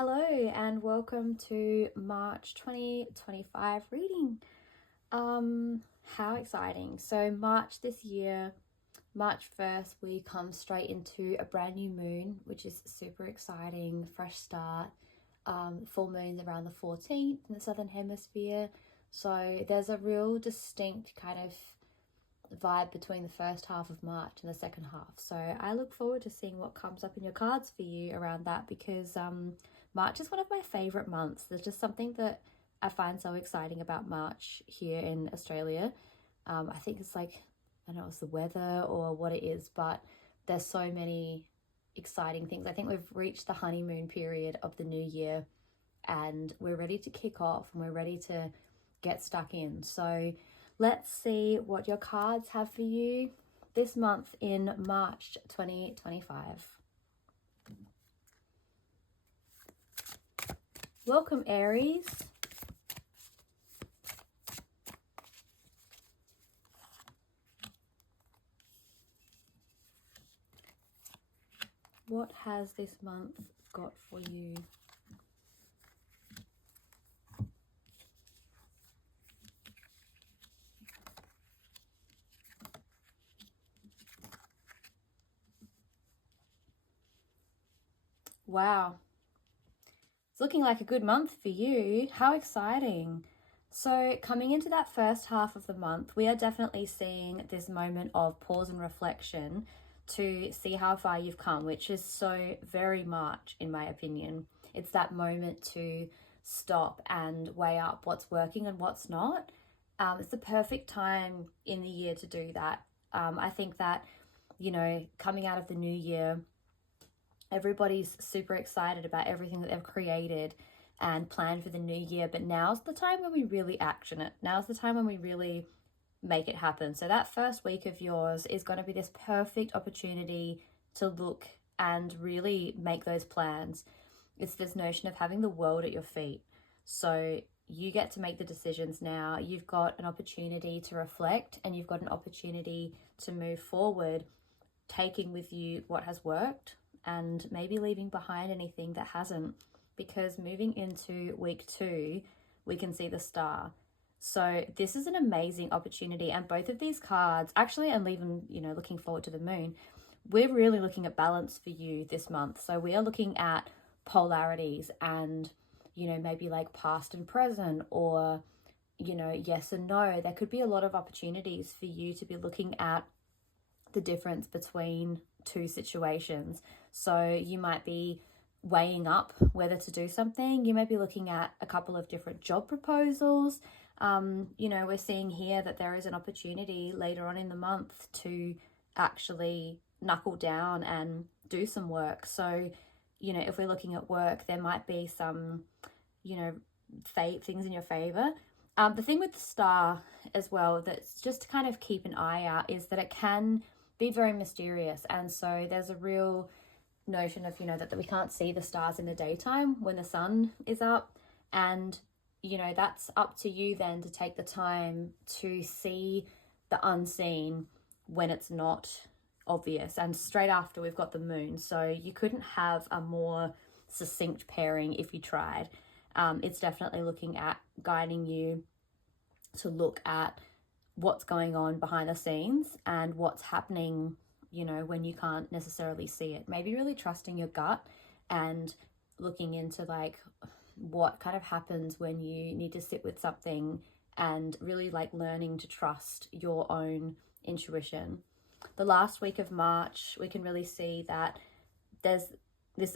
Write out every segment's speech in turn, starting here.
Hello and welcome to March 2025 reading. How exciting. So March this year, March 1st, we come straight into a brand new moon, which is super exciting, fresh start. Full moon's around the 14th in the Southern Hemisphere. So there's a real distinct kind of vibe between the first half of March and the second half. So I look forward to seeing what comes up in your cards for you around that, because March is one of my favorite months. There's just something that I find so exciting about March here in Australia. I think it's like, I don't know, it's the weather or what it is, but there's so many exciting things. I think we've reached the honeymoon period of the new year and we're ready to kick off and we're ready to get stuck in. So let's see what your cards have for you this month in March 2025. Welcome, Aries. What has this month got for you? Wow. It's looking like a good month for you. How exciting. So coming into that first half of the month, we are definitely seeing this moment of pause and reflection to see how far you've come, which is so very March, in my opinion. It's that moment to stop and weigh up what's working and what's not. It's the perfect time in the year to do that. I think that, you know, coming out of the new year, everybody's super excited about everything that they've created and planned for the new year, but now's the time when we really action it. Now's the time when we really make it happen. So that first week of yours is going to be this perfect opportunity to look and really make those plans. It's this notion of having the world at your feet. So you get to make the decisions now. You've got an opportunity to reflect and you've got an opportunity to move forward, taking with you what has worked and maybe leaving behind anything that hasn't, because moving into week 2, we can see the star. So this is an amazing opportunity, and both of these cards, actually, and even, you know, looking forward to the moon, we're really looking at balance for you this month. So we are looking at polarities and, you know, maybe like past and present, or, you know, yes and no. There could be a lot of opportunities for you to be looking at the difference between two situations. So you might be weighing up whether to do something. You might be looking at a couple of different job proposals. You know, we're seeing here that there is an opportunity later on in the month to actually knuckle down and do some work. So, you know, if we're looking at work, there might be some, you know, things in your favor. The thing with the star as well, that's just to kind of keep an eye out, is that it can be very mysterious. And so there's a real notion of, you know, that we can't see the stars in the daytime when the sun is up. And, you know, that's up to you then to take the time to see the unseen when it's not obvious. And straight after, we've got the moon. So you couldn't have a more succinct pairing if you tried. It's definitely looking at guiding you to look at what's going on behind the scenes and what's happening, you know, when you can't necessarily see it. Maybe really trusting your gut and looking into like what kind of happens when you need to sit with something, and really like learning to trust your own intuition. The last week of March, we can really see that there's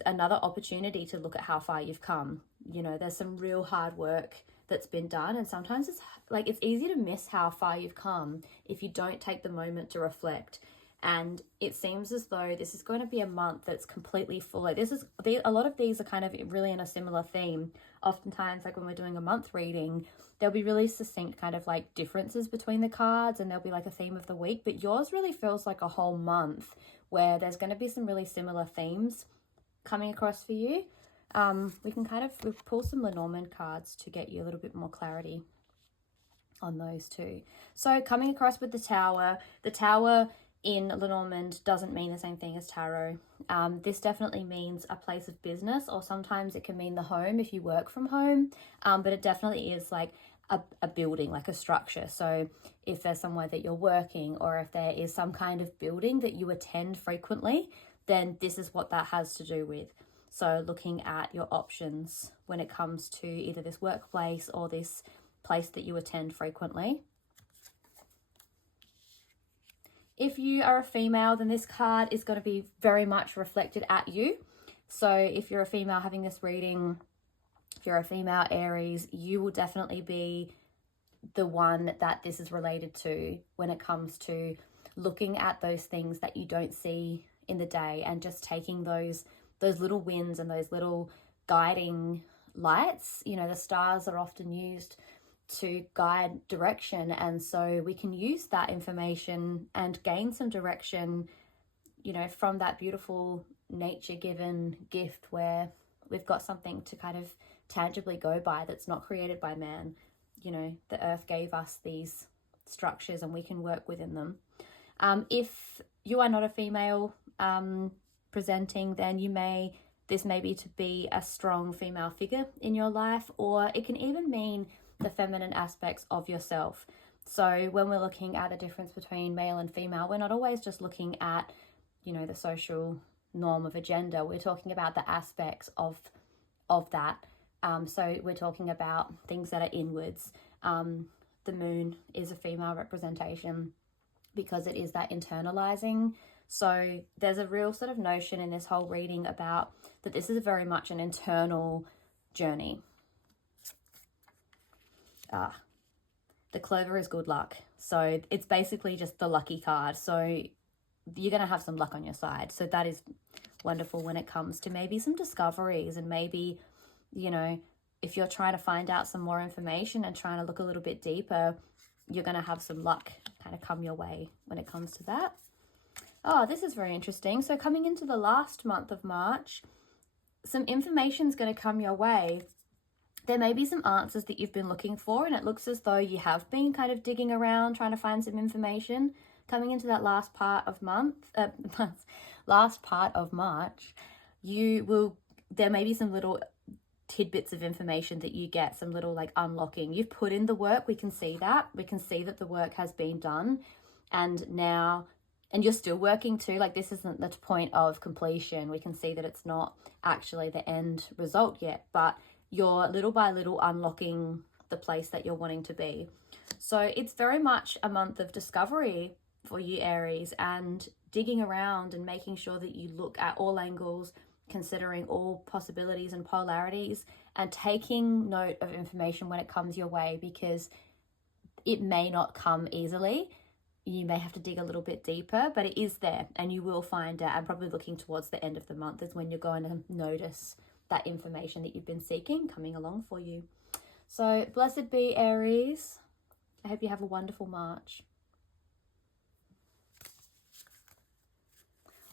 another opportunity to look at how far you've come. You know, there's some real hard work that's been done, and sometimes it's easy to miss how far you've come if you don't take the moment to reflect. And it seems as though this is going to be a month that's completely full. Like a lot of these are kind of really in a similar theme. Oftentimes, like when we're doing a month reading, there'll be really succinct kind of like differences between the cards, and there'll be like a theme of the week, but yours really feels like a whole month where there's going to be some really similar themes coming across for you. We can kind of pull some Lenormand cards to get you a little bit more clarity on those too. So coming across with the Tower in Lenormand doesn't mean the same thing as tarot. This definitely means a place of business, or sometimes it can mean the home if you work from home, but it definitely is like a building, like a structure. So if there's somewhere that you're working, or if there is some kind of building that you attend frequently, then this is what that has to do with. So looking at your options when it comes to either this workplace or this place that you attend frequently. If you are a female, then this card is going to be very much reflected at you. So if you're a female having this reading, if you're a female Aries, you will definitely be the one that this is related to when it comes to looking at those things that you don't see in the day and just taking those little wins and those little guiding lights. You know, the stars are often used to guide direction, and so we can use that information and gain some direction, you know, from that beautiful nature given gift where we've got something to kind of tangibly go by that's not created by man. You know, the earth gave us these structures and we can work within them. If you are not a female presenting, then this may be to be a strong female figure in your life, or it can even mean the feminine aspects of yourself. So when we're looking at the difference between male and female, we're not always just looking at, you know, the social norm of a gender. We're talking about the aspects of that. So we're talking about things that are inwards. The moon is a female representation because it is that internalizing. So there's a real sort of notion in this whole reading about that this is very much an internal journey. The clover is good luck. So it's basically just the lucky card. So you're going to have some luck on your side. So that is wonderful when it comes to maybe some discoveries, and maybe, you know, if you're trying to find out some more information and trying to look a little bit deeper, you're going to have some luck kind of come your way when it comes to that. Oh, this is very interesting. So coming into the last month of March, some information is going to come your way. There may be some answers that you've been looking for, and it looks as though you have been kind of digging around trying to find some information. Coming into that last part of March, there may be some little tidbits of information that you get, some little like unlocking. You've put in the work. We can see that. We can see that the work has been done, and you're still working too. Like, this isn't the point of completion. We can see that it's not actually the end result yet, but you're little by little unlocking the place that you're wanting to be. So it's very much a month of discovery for you, Aries, and digging around and making sure that you look at all angles, considering all possibilities and polarities, and taking note of information when it comes your way, because it may not come easily. You may have to dig a little bit deeper, but it is there and you will find it. And probably looking towards the end of the month is when you're going to notice that information that you've been seeking coming along for you. So blessed be, Aries. I hope you have a wonderful March.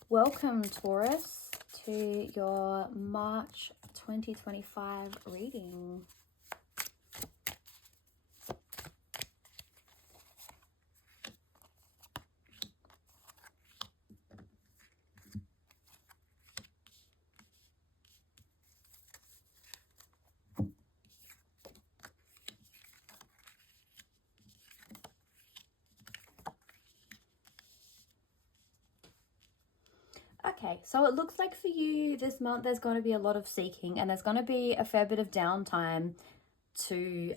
Welcome, Taurus, to your March 2025 reading. Okay, so it looks like for you this month there's going to be a lot of seeking, and there's going to be a fair bit of downtime to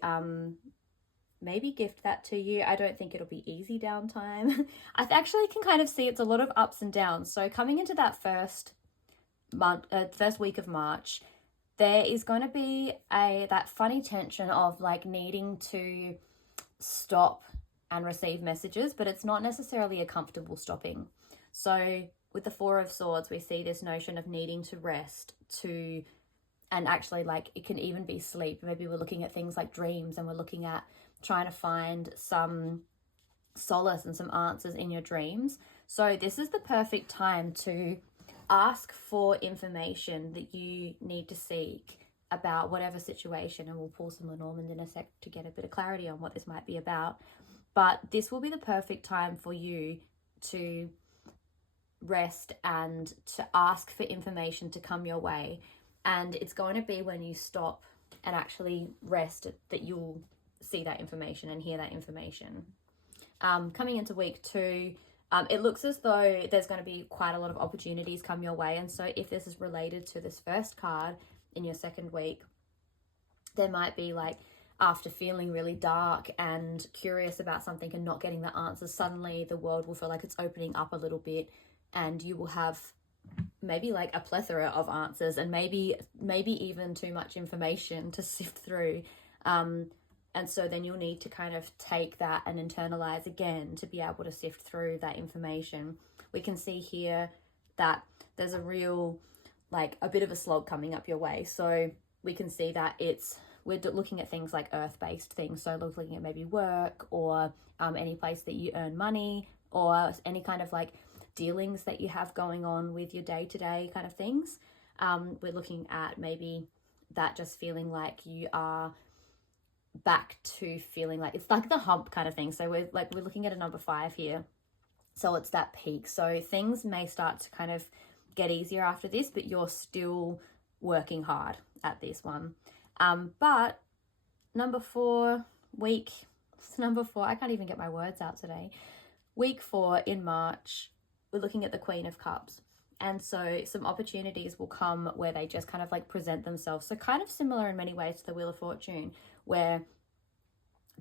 maybe gift that to you. I don't think it'll be easy downtime. I actually can kind of see it's a lot of ups and downs. So coming into that first week of March, there is going to be that funny tension of like needing to stop and receive messages, but it's not necessarily a comfortable stopping. So with the Four of Swords, we see this notion of needing to rest, and actually, like, it can even be sleep. Maybe we're looking at things like dreams, and we're looking at trying to find some solace and some answers in your dreams. So this is the perfect time to ask for information that you need to seek about whatever situation, and we'll pull some Lenormand in a sec to get a bit of clarity on what this might be about. But this will be the perfect time for you to rest and to ask for information to come your way. And it's going to be when you stop and actually rest that you'll see that information and hear that information. Coming into week 2, it looks as though there's going to be quite a lot of opportunities come your way. And so if this is related to this first card in your second week, there might be like, after feeling really dark and curious about something and not getting the answers, suddenly the world will feel like it's opening up a little bit, and you will have maybe like a plethora of answers, and maybe even too much information to sift through. And so then you'll need to kind of take that and internalize again to be able to sift through that information. We can see here that there's a real, like a bit of a slog coming up your way. So we can see that we're looking at things like earth-based things. So looking at maybe work, or any place that you earn money, or any kind of like dealings that you have going on with your day-to-day kind of things. We're looking at maybe that just feeling like you are back to feeling like it's like the hump kind of thing. So we're looking at a number 5 here. So it's that peak. So things may start to kind of get easier after this, but you're still working hard at this one. But number 4, I can't even get my words out today. Week 4 in March, we're looking at the Queen of Cups. And so some opportunities will come where they just kind of like present themselves. So kind of similar in many ways to the Wheel of Fortune, where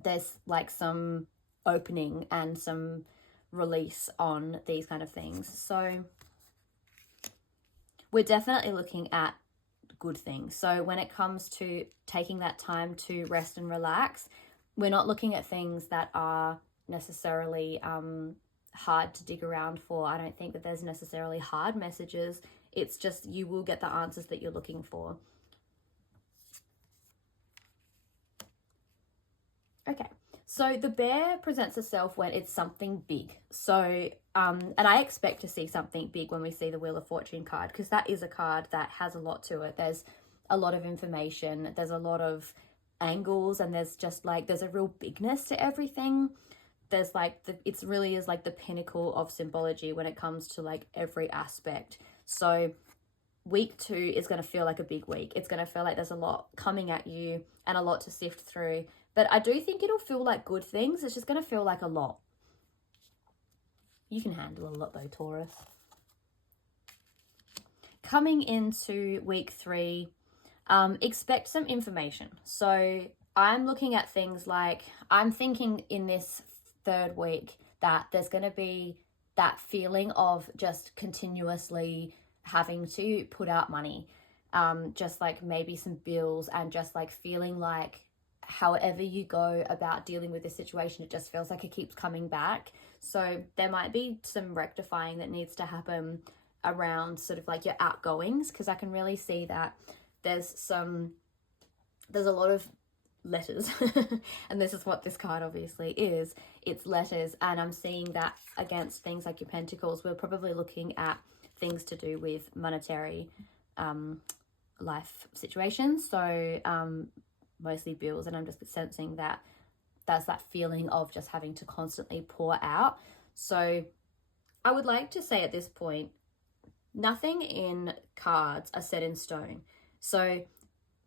there's like some opening and some release on these kind of things. So we're definitely looking at good things. So when it comes to taking that time to rest and relax, we're not looking at things that are necessarily hard to dig around for. I don't think that there's necessarily hard messages. It's just you will get the answers that you're looking for. Okay, so the bear presents itself when it's something big. So, and I expect to see something big when we see the Wheel of Fortune card, because that is a card that has a lot to it. There's a lot of information, there's a lot of angles, and there's just like, there's a real bigness to everything. There's like, it's really is like the pinnacle of symbology when it comes to like every aspect. So week 2 is going to feel like a big week. It's going to feel like there's a lot coming at you and a lot to sift through. But I do think it'll feel like good things. It's just going to feel like a lot. You can handle a lot though, Taurus. Coming into week 3, expect some information. So I'm looking at things like, I'm thinking in this 3rd week that there's going to be that feeling of just continuously having to put out money, just like maybe some bills, and just like feeling like however you go about dealing with this situation, it just feels like it keeps coming back. So there might be some rectifying that needs to happen around sort of like your outgoings, because I can really see that there's a lot of letters and this is what this card obviously is. It's letters, and I'm seeing that against things like your pentacles, we're probably looking at things to do with monetary life situations. So mostly bills, and I'm just sensing that that's that feeling of just having to constantly pour out. So I would like to say at this point, nothing in cards are set in stone. So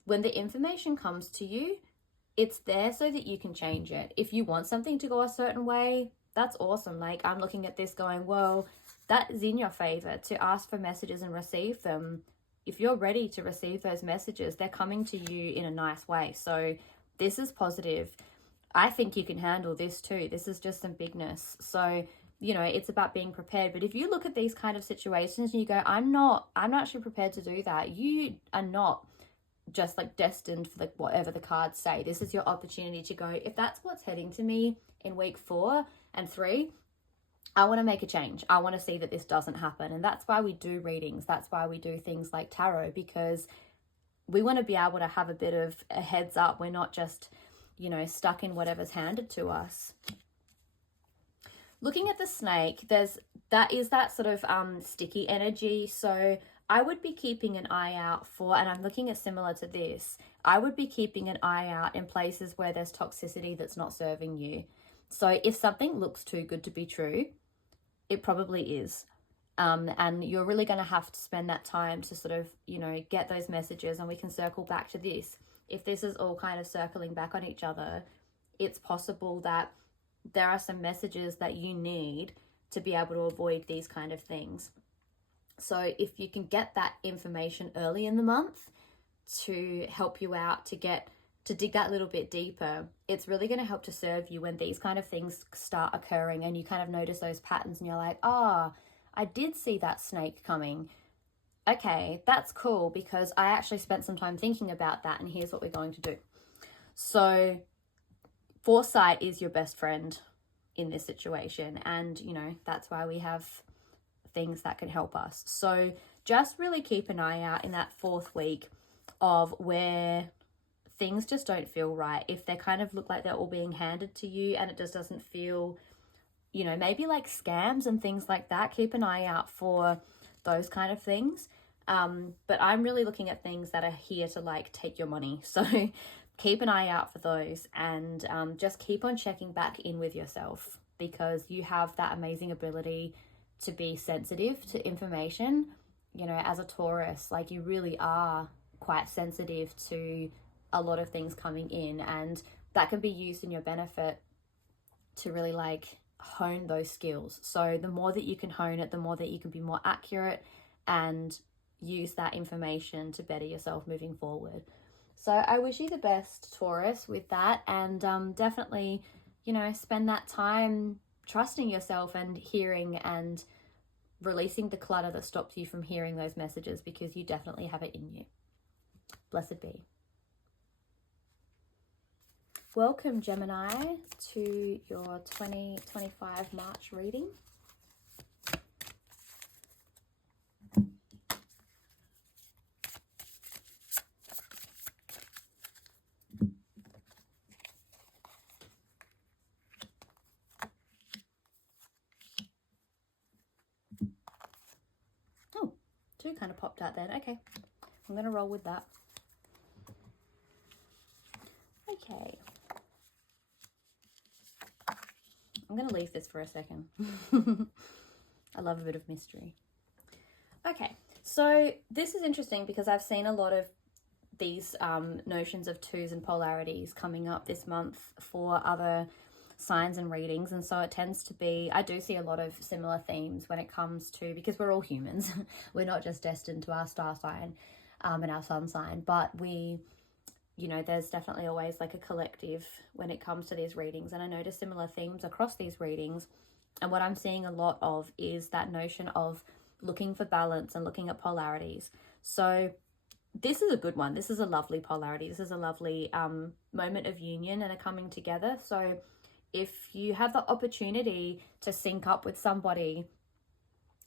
when the information comes to you, it's there so that you can change it. If you want something to go a certain way, that's awesome. Like, I'm looking at this going, well, that is in your favor to ask for messages and receive them. If you're ready to receive those messages, they're coming to you in a nice way. So this is positive. I think you can handle this too. This is just some bigness. So, you know, it's about being prepared. But if you look at these kind of situations and you go, I'm not actually prepared to do that, you are not just like destined for whatever the cards say. This is your opportunity to go, if that's what's heading to me in week 4 and 3, I want to make a change. I want to see that this doesn't happen. And that's why we do readings. That's why we do things like tarot, because we want to be able to have a bit of a heads up. We're not just, you know, stuck in whatever's handed to us. Looking at the snake, that is that sort of sticky energy. So I would be keeping an eye out for, and I'm looking at similar to this, I would be keeping an eye out in places where there's toxicity that's not serving you. So if something looks too good to be true, it probably is. And you're really going to have to spend that time to sort of, you know, get those messages, and we can circle back to this. If this is all kind of circling back on each other, it's possible that there are some messages that you need to be able to avoid these kind of things. So if you can get that information early in the month to help you out to dig that little bit deeper, it's really going to help to serve you when these kind of things start occurring and you kind of notice those patterns and you're like, oh, I did see that snake coming. Okay, that's cool, because I actually spent some time thinking about that, and here's what we're going to do. So foresight is your best friend in this situation, and you know, that's why we have things that can help us. So just really keep an eye out in that 4th week of where things just don't feel right. If they kind of look like they're all being handed to you and it just doesn't feel, you know, maybe like scams and things like that, keep an eye out for those kind of things. But I'm really looking at things that are here to like take your money. So keep an eye out for those, and just keep on checking back in with yourself, because you have that amazing ability to be sensitive to information. You know, as a Taurus, like, you really are quite sensitive to a lot of things coming in, and that can be used in your benefit to really like hone those skills. So the more that you can hone it, the more that you can be more accurate and use that information to better yourself moving forward. So I wish you the best, Taurus, with that, and definitely, you know, spend that time trusting yourself and hearing and releasing the clutter that stops you from hearing those messages, because you definitely have it in you. Blessed be. Welcome, Gemini, to your 2025 March reading. Oh, 2 kind of popped out then. Okay, I'm going to roll with that. Okay. I'm going to leave this for a second. I love a bit of mystery. Okay, so this is interesting because I've seen a lot of these notions of 2s and polarities coming up this month for other signs and readings, and so it tends to be, I do see a lot of similar themes when it comes to, because we're all humans. We're not just destined to our star sign and our sun sign, but we, you know, there's definitely always like a collective when it comes to these readings, and I notice similar themes across these readings. And what I'm seeing a lot of is that notion of looking for balance and looking at polarities. So this is a good one. This is a lovely polarity. This is a lovely moment of union and a coming together. So if you have the opportunity to sync up with somebody,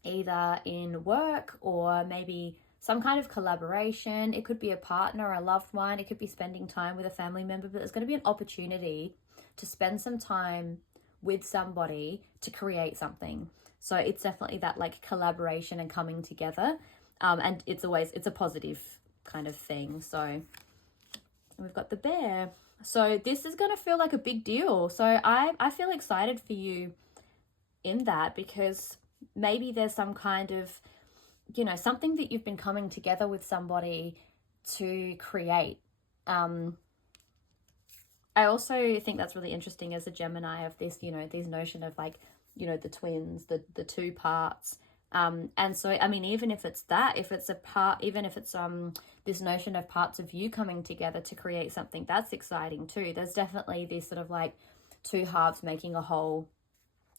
either in work or maybe some kind of collaboration, it could be a partner, a loved one, it could be spending time with a family member, but there's going to be an opportunity to spend some time with somebody to create something. So it's definitely that like collaboration and coming together, and it's a positive kind of thing. So we've got the bear. So this is going to feel like a big deal. So I feel excited for you in that, because maybe there's some kind of, you know, something that you've been coming together with somebody to create. I also think that's really interesting as a Gemini, of this, you know, this notion of like, you know, the twins, the 2 parts. And so, I mean, even if it's that, if it's a part, even if it's this notion of parts of you coming together to create something, that's exciting too. There's definitely this sort of like 2 halves making a whole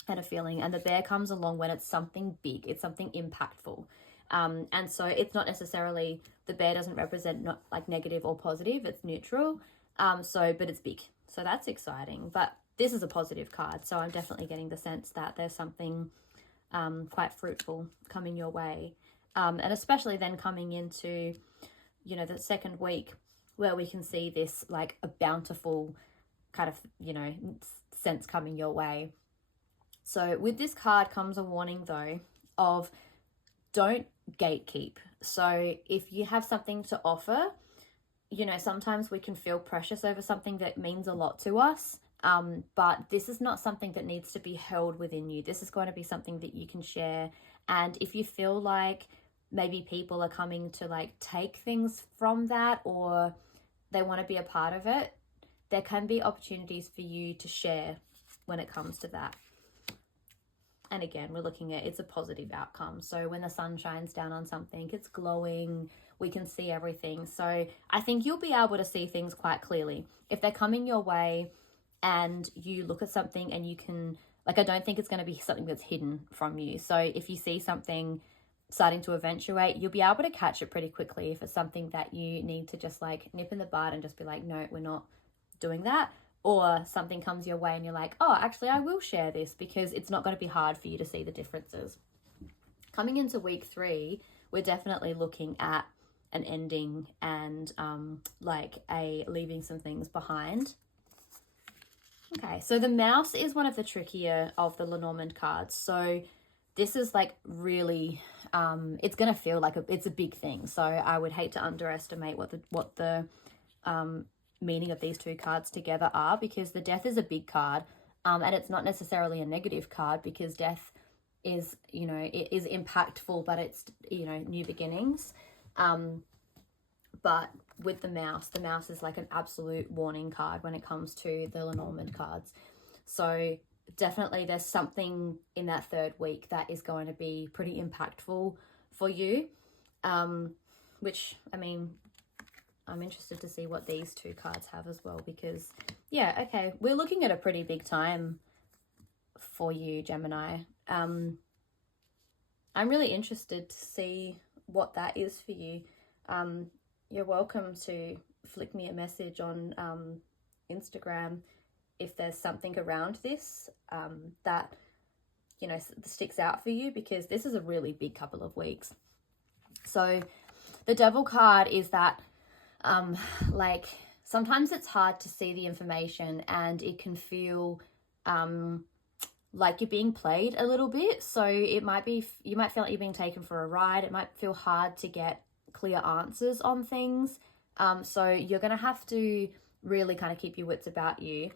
kind of feeling. And the bear comes along when it's something big, it's something impactful. And so it's not necessarily, the bear doesn't represent not like negative or positive, it's neutral. But it's big. So that's exciting. But this is a positive card. So I'm definitely getting the sense that there's something quite fruitful coming your way. And especially then coming into, you know, the 2nd week, where we can see this like a bountiful kind of, you know, sense coming your way. So with this card comes a warning though of don't gatekeep. So if you have something to offer, you know, sometimes we can feel precious over something that means a lot to us. But this is not something that needs to be held within you. This is going to be something that you can share And if you feel like maybe people are coming to like take things from that, or they want to be a part of it, there can be opportunities for you to share when it comes to that. And again, we're looking at, it's a positive outcome. So when the sun shines down on something, it's glowing, we can see everything. So I think you'll be able to see things quite clearly. If they're coming your way and you look at something and you can, like, I don't think it's going to be something that's hidden from you. So if you see something starting to eventuate, you'll be able to catch it pretty quickly. If it's something that you need to just like nip in the bud and just be like, no, we're not doing that. Or something comes your way and you're like, oh, actually, I will share this, because it's not going to be hard for you to see the differences. Coming into week 3, we're definitely looking at an ending and like a leaving some things behind. Okay, so the mouse is one of the trickier of the Lenormand cards. So this is like really, it's going to feel like it's a big thing. So I would hate to underestimate what the meaning of these two cards together are, because the death is a big card, and it's not necessarily a negative card, because death is, you know, it is impactful, but it's, you know, new beginnings. But with the mouse is like an absolute warning card when it comes to the Lenormand cards. So definitely there's something in that 3rd week that is going to be pretty impactful for you, which, I mean, I'm interested to see what these two cards have as well, because, yeah, okay, we're looking at a pretty big time for you, Gemini. I'm really interested to see what that is for you. You're welcome to flick me a message on Instagram if there's something around this that, you know, sticks out for you, because this is a really big couple of weeks. So the Devil card is that, like, sometimes it's hard to see the information and it can feel like you're being played a little bit. So it might be, you might feel like you're being taken for a ride. It might feel hard to get clear answers on things. So you're going to have to really kind of keep your wits about you.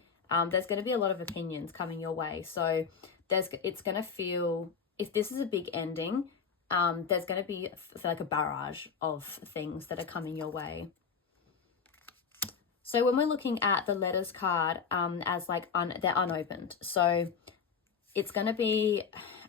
There's going to be a lot of opinions coming your way. So it's going to feel, if this is a big ending, there's going to be like a barrage of things that are coming your way. So when we're looking at the letters card, as like they're unopened. So it's going to be,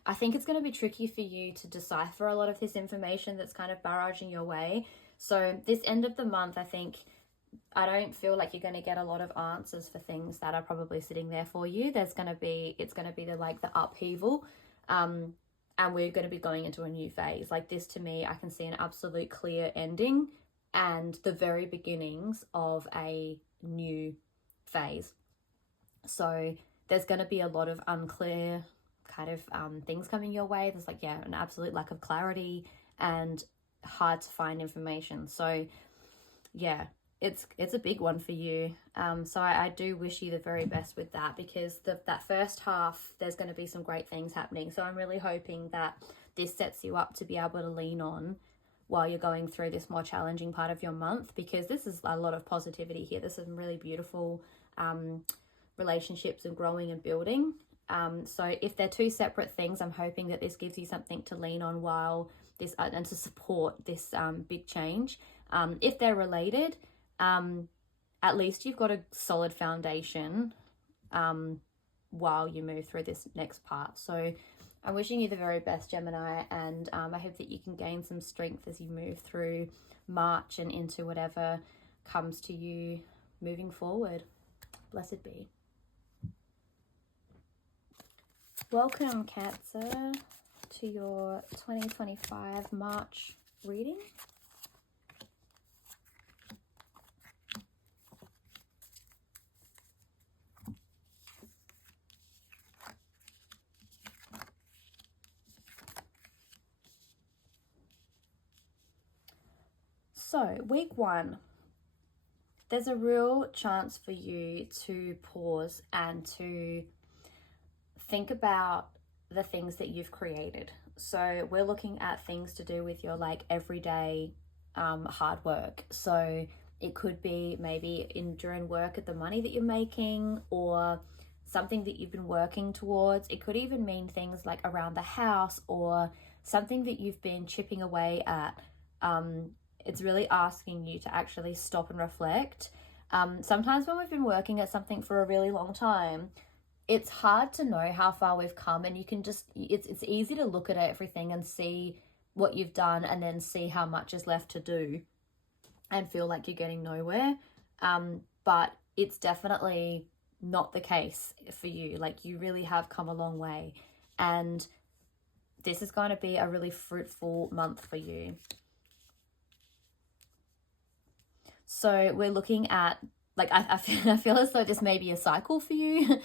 I think it's going to be tricky for you to decipher a lot of this information that's kind of barraging your way. So this end of the month, I don't feel like you're going to get a lot of answers for things that are probably sitting there for you. It's going to be the upheaval. And we're going to be going into a new phase. Like this, to me, I can see an absolute clear ending and the very beginnings of a new phase. So there's going to be a lot of unclear kind of things coming your way. There's like, yeah, an absolute lack of clarity and hard to find information. So yeah, it's a big one for you. So I do wish you the very best with that, because that first half, there's going to be some great things happening. So I'm really hoping that this sets you up to be able to lean on while you're going through this more challenging part of your month, because this is a lot of positivity here. There's some really beautiful relationships and growing and building. So if they're two separate things, I'm hoping that this gives you something to lean on while this and to support this big change. If they're related, at least you've got a solid foundation while you move through this next part. So I'm wishing you the very best, Gemini, and I hope that you can gain some strength as you move through March and into whatever comes to you moving forward. Blessed be. Welcome, Cancer, to your 2025 March reading. So, week 1, there's a real chance for you to pause and to think about the things that you've created. So we're looking at things to do with your like everyday hard work. So it could be maybe during work at the money that you're making, or something that you've been working towards. It could even mean things like around the house, or something that you've been chipping away at. It's really asking you to actually stop and reflect. Sometimes when we've been working at something for a really long time, it's hard to know how far we've come, and you can just, it's easy to look at everything and see what you've done and then see how much is left to do and feel like you're getting nowhere. But it's definitely not the case for you. Like, you really have come a long way, and this is going to be a really fruitful month for you. So we're looking at, like, I feel as though this may be a cycle for you.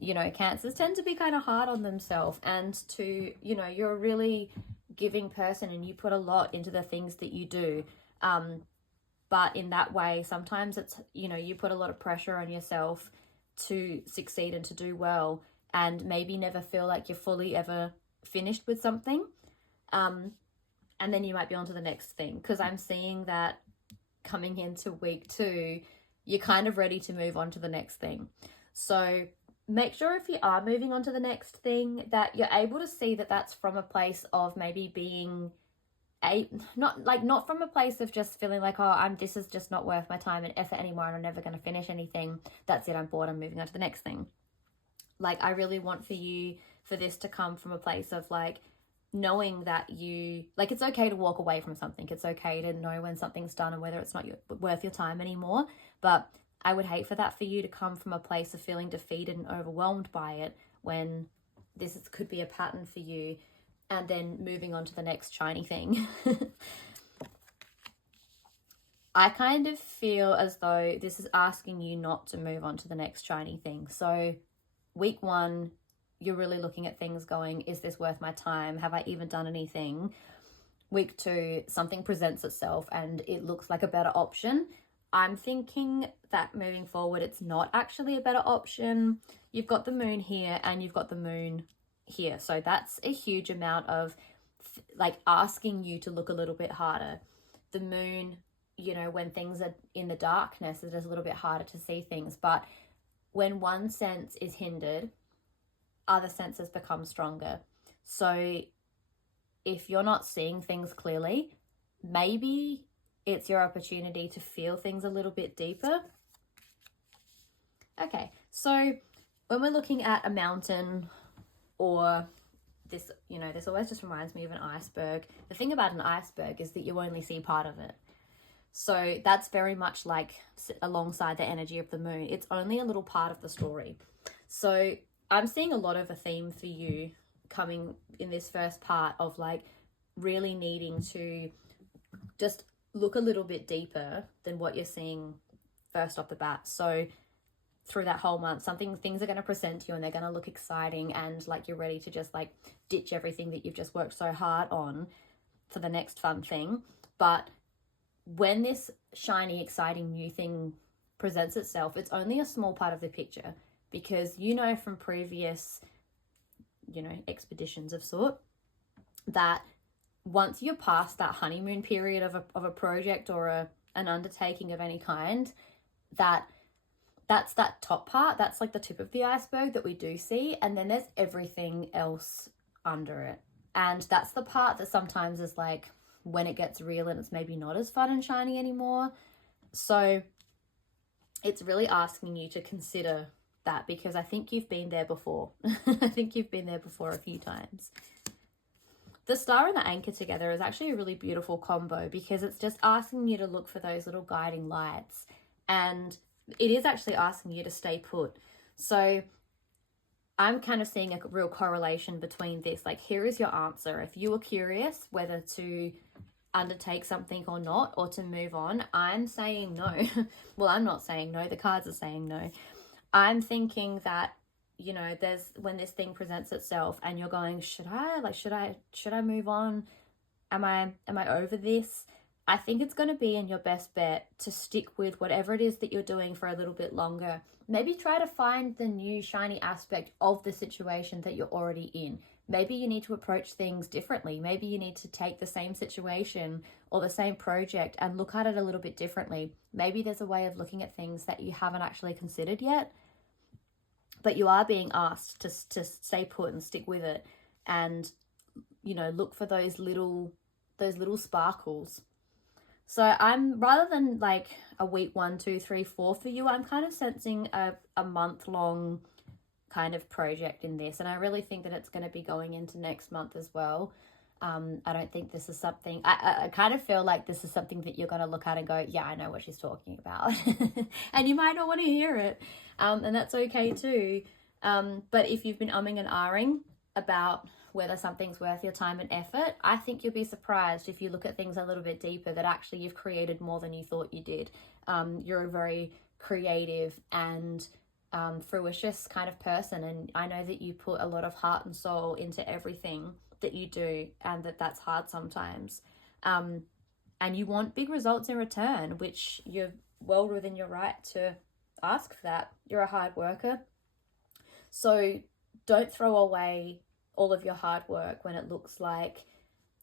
You know, Cancers tend to be kind of hard on themselves, and to, you know, you're a really giving person and you put a lot into the things that you do. But in that way, sometimes it's, you know, you put a lot of pressure on yourself to succeed and to do well, and maybe never feel like you're fully ever finished with something. And then you might be on to the next thing, because I'm seeing that coming into week 2, you're kind of ready to move on to the next thing. So make sure if you are moving on to the next thing that you're able to see that that's from a place of maybe being not from a place of just feeling like, oh, this is just not worth my time and effort anymore and I'm never going to finish anything. That's it, I'm bored, I'm moving on to the next thing. Like, I really want for this to come from a place of like knowing that you, like, it's okay to walk away from something. It's okay to know when something's done and whether it's not worth your time anymore. But I would hate for that for you to come from a place of feeling defeated and overwhelmed by it, when could be a pattern for you, and then moving on to the next shiny thing. I kind of feel as though this is asking you not to move on to the next shiny thing. So week 1, you're really looking at things going, is this worth my time? Have I even done anything? Week 2, something presents itself and it looks like a better option. I'm thinking that moving forward, it's not actually a better option. You've got the moon here and you've got the moon here. So that's a huge amount of like asking you to look a little bit harder. The moon, you know, when things are in the darkness, it is a little bit harder to see things. But when one sense is hindered, other senses become stronger. So if you're not seeing things clearly, maybe it's your opportunity to feel things a little bit deeper. Okay, so when we're looking at a mountain, or this, you know, this always just reminds me of an iceberg. The thing about an iceberg is that you only see part of it. So that's very much like alongside the energy of the moon. It's only a little part of the story. So I'm seeing a lot of a theme for you coming in this first part of like really needing to just look a little bit deeper than what you're seeing first off the bat. So through that whole month, things are going to present to you and they're going to look exciting, and like you're ready to just like ditch everything that you've just worked so hard on for the next fun thing. But when this shiny, exciting new thing presents itself, it's only a small part of the picture, because you know from previous, you know, expeditions of sort, that once you're past that honeymoon period of a project or an undertaking of any kind, that's that top part. That's like the tip of the iceberg that we do see. And then there's everything else under it. And that's the part that sometimes is like when it gets real and it's maybe not as fun and shiny anymore. So it's really asking you to consider that, because I think you've been there before. I think you've been there before a few times. The star and the anchor together is actually a really beautiful combo, because it's just asking you to look for those little guiding lights, and it is actually asking you to stay put. So I'm kind of seeing a real correlation between this. Like, here is your answer. If you were curious whether to undertake something or not, or to move on, I'm saying no. Well, I'm not saying no. The cards are saying no. I'm thinking that, you know, when this thing presents itself and you're going, should I move on? Am I over this? I think it's going to be in your best bet to stick with whatever it is that you're doing for a little bit longer. Maybe try to find the new shiny aspect of the situation that you're already in. Maybe you need to approach things differently. Maybe you need to take the same situation or the same project and look at it a little bit differently. Maybe there's a way of looking at things that you haven't actually considered yet, but you are being asked to stay put and stick with it and you know, look for those little sparkles. So I'm, rather than like a week 1, 2, 3, 4 for you, I'm kind of sensing a month long kind of project in this. And I really think that it's going to be going into next month as well. I don't think this is something, I kind of feel like this is something that you're going to look at and go, yeah, I know what she's talking about. And you might not want to hear it. And that's okay too. But if you've been umming and ahhing about whether something's worth your time and effort, I think you'll be surprised if you look at things a little bit deeper that actually you've created more than you thought you did. You're a very creative and fruitious kind of person, and I know that you put a lot of heart and soul into everything that you do, and that's hard sometimes. And you want big results in return, which you're well within your right to ask for that. You're a hard worker. So don't throw away all of your hard work when it looks like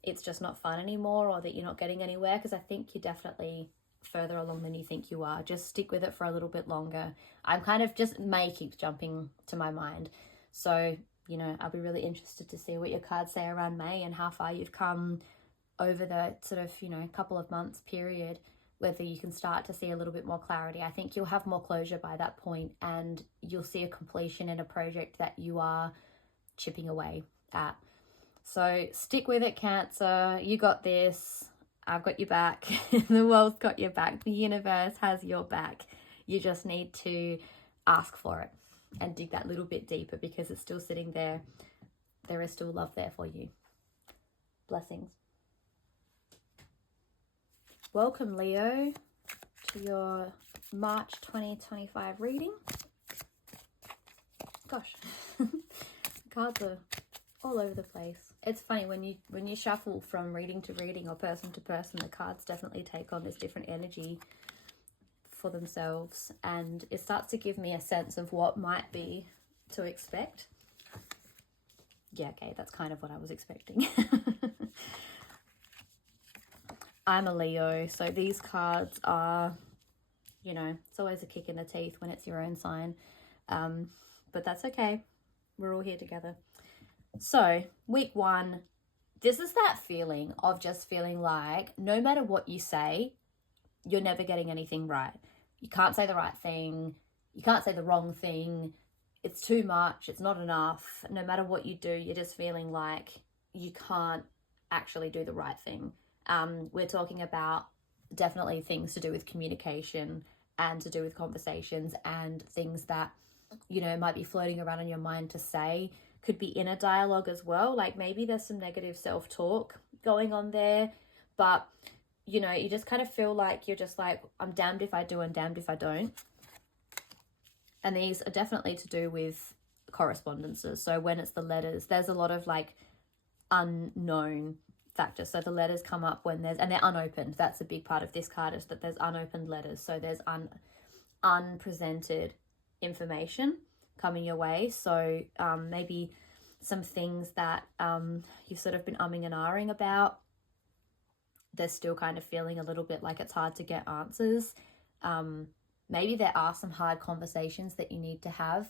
it's just not fun anymore, or that you're not getting anywhere, because I think you're definitely further along than you think you are. Just stick with it for a little bit longer. I'm kind of just, May keeps jumping to my mind. So, you know, I'll be really interested to see what your cards say around May and how far you've come over the sort of, you know, couple of months period, whether you can start to see a little bit more clarity. I think you'll have more closure by that point, and you'll see a completion in a project that you are chipping away at. So stick with it, Cancer. You got this. I've got your back. The world's got your back. The universe has your back. You just need to ask for it and dig that little bit deeper, because it's still sitting there. There is still love there for you. Blessings. Welcome, Leo, to your March 2025 reading. Gosh, cards are all over the place. It's funny when you shuffle from reading to reading or person to person, the cards definitely take on this different energy for themselves, and it starts to give me a sense of what might be to expect. Yeah, okay, that's kind of what I was expecting. I'm a Leo, so these cards are, you know, it's always a kick in the teeth when it's your own sign, but that's okay. We're all here together. So week 1, this is that feeling of just feeling like no matter what you say, you're never getting anything right. You can't say the right thing. You can't say the wrong thing. It's too much. It's not enough. No matter what you do, you're just feeling like you can't actually do the right thing. We're talking about definitely things to do with communication and to do with conversations, and things that, you know, might be floating around in your mind to say. Could be inner dialogue as well. Like maybe there's some negative self-talk going on there, but you know, you just kind of feel like you're just like, I'm damned if I do and damned if I don't. And these are definitely to do with correspondences. So when it's the letters, there's a lot of like unknown factors. So the letters come up when there's, and they're unopened. That's a big part of this card, is that there's unopened letters. So there's unpresented information coming your way. So maybe some things that you've sort of been umming and ahhing about, they're still kind of feeling a little bit like it's hard to get answers. Maybe there are some hard conversations that you need to have.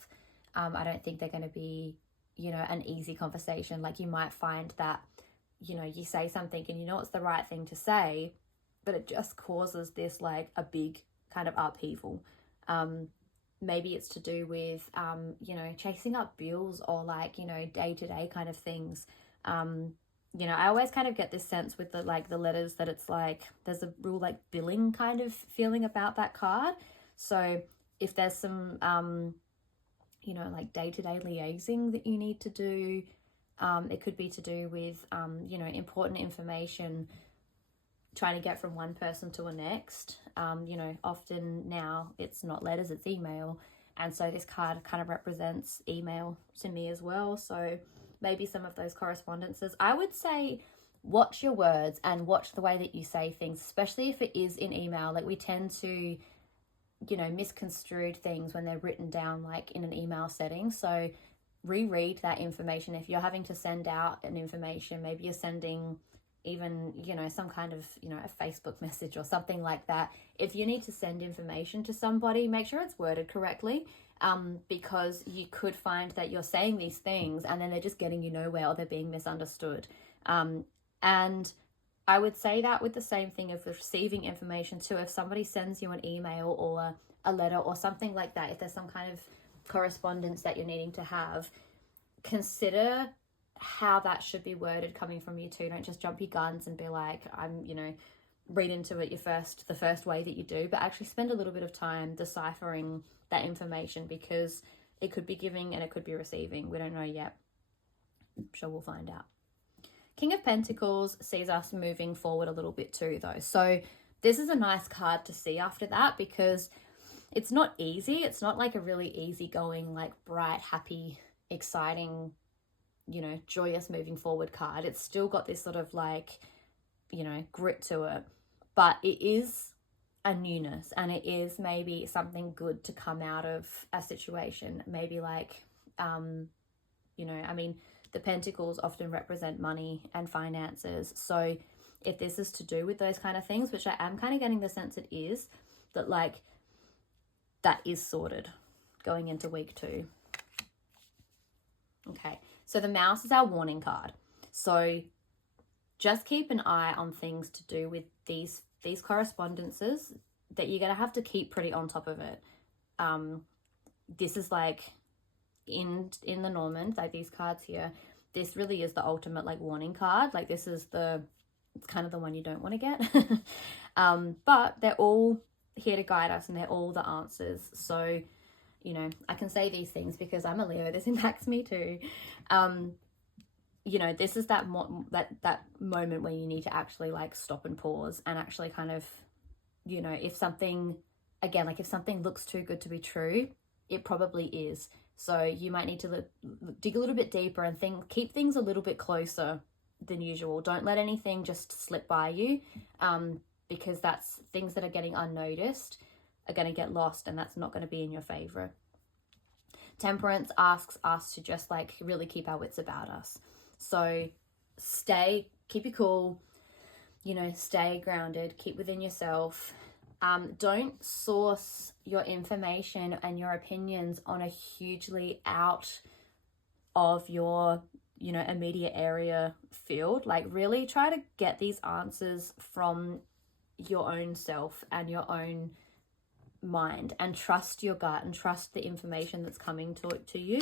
I don't think they're going to be, you know, an easy conversation. Like you might find that, you know, you say something and you know it's the right thing to say, but it just causes this like a big kind of upheaval. Maybe it's to do with, you know, chasing up bills, or like, you know, day-to-day kind of things. You know, I always kind of get this sense with the letters that it's like there's a real like billing kind of feeling about that card. So if there's some, you know, like day-to-day liaising that you need to do, it could be to do with, you know, important information, trying to get from one person to the next. You know, often now it's not letters, it's email. And so this card kind of represents email to me as well. So maybe some of those correspondences. I would say watch your words and watch the way that you say things, especially if it is in email. Like we tend to, you know, misconstrued things when they're written down like in an email setting. So reread that information. If you're having to send out an information, maybe you're sending even, you know, some kind of, you know, a Facebook message or something like that. If you need to send information to somebody, make sure it's worded correctly, because you could find that you're saying these things and then they're just getting you nowhere, or they're being misunderstood. And I would say that with the same thing of receiving information too. If somebody sends you an email or a letter or something like that, if there's some kind of correspondence that you're needing to have, consider how that should be worded coming from you too. Don't just jump your guns and be like, I'm, read into it the first way that you do, but actually spend a little bit of time deciphering that information, because it could be giving and it could be receiving. We don't know yet. I'm sure we'll find out. King of Pentacles sees us moving forward a little bit too, though. So this is a nice card to see after that, because it's not easy. It's not like a really easygoing, like bright, happy, exciting, joyous moving forward card. It's still got this sort of like, grit to it, but it is a newness, and it is maybe something good to come out of a situation. Maybe like, the pentacles often represent money and finances. So if this is to do with those kind of things, which I am kind of getting the sense it is, that like that is sorted going into week 2. Okay, so the mouse is our warning card. So just keep an eye on things to do with these correspondences that you're going to have to keep pretty on top of it. This is like in Lenormand, like these cards here, this really is the ultimate like warning card. Like this is it's kind of the one you don't want to get. But they're all here to guide us, and they're all the answers. So, I can say these things because I'm a Leo. This impacts me too. This is that moment where you need to actually like stop and pause and actually kind of, if something, again, like if something looks too good to be true, it probably is. So you might need to dig a little bit deeper and keep things a little bit closer than usual. Don't let anything just slip by you, because that's things that are getting unnoticed are going to get lost, and that's not going to be in your favor. Temperance asks us to just like really keep our wits about us. So keep your cool, stay grounded, keep within yourself. Don't source your information and your opinions on a hugely out of your, immediate area field. Like really try to get these answers from your own self and your own mind, and trust your gut and trust the information that's coming to you.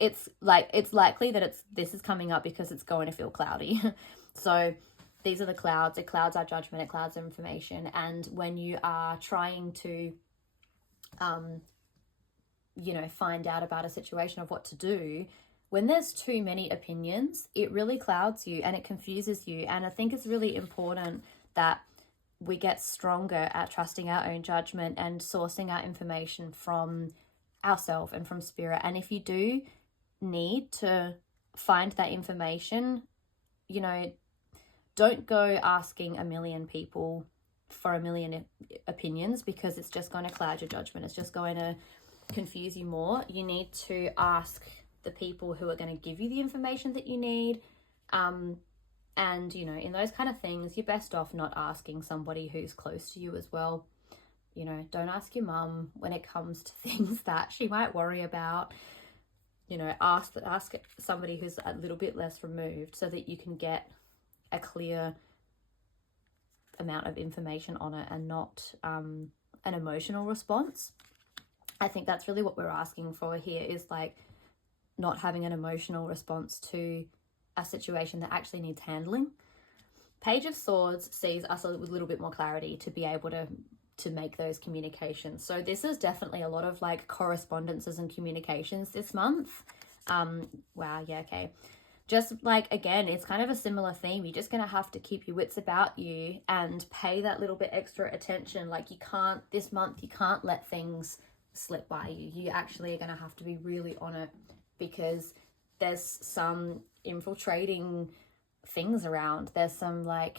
It's likely that this is coming up because it's going to feel cloudy. So these are the clouds. It clouds our judgment. It clouds our information. And when you are trying to, find out about a situation of what to do, when there's too many opinions, it really clouds you and it confuses you. And I think it's really important that we get stronger at trusting our own judgment and sourcing our information from ourselves and from spirit. And if you do need to find that information, don't go asking a million people for a million opinions, because it's just going to cloud your judgment. It's just going to confuse you more. You need to ask the people who are going to give you the information that you need. And, in those kind of things, you're best off not asking somebody who's close to you as well. Don't ask your mum when it comes to things that she might worry about. Ask somebody who's a little bit less removed, so that you can get a clear amount of information on it and not an emotional response. I think that's really what we're asking for here, is like not having an emotional response to a situation that actually needs handling. Page of Swords sees us with a little bit more clarity to be able to make those communications. So this is definitely a lot of like correspondences and communications this month. Wow, yeah, okay. Just like, again, it's kind of a similar theme. You're just going to have to keep your wits about you and pay that little bit extra attention. Like this month, you can't let things slip by you. You actually are going to have to be really on it, because there's some infiltrating things around. There's some like,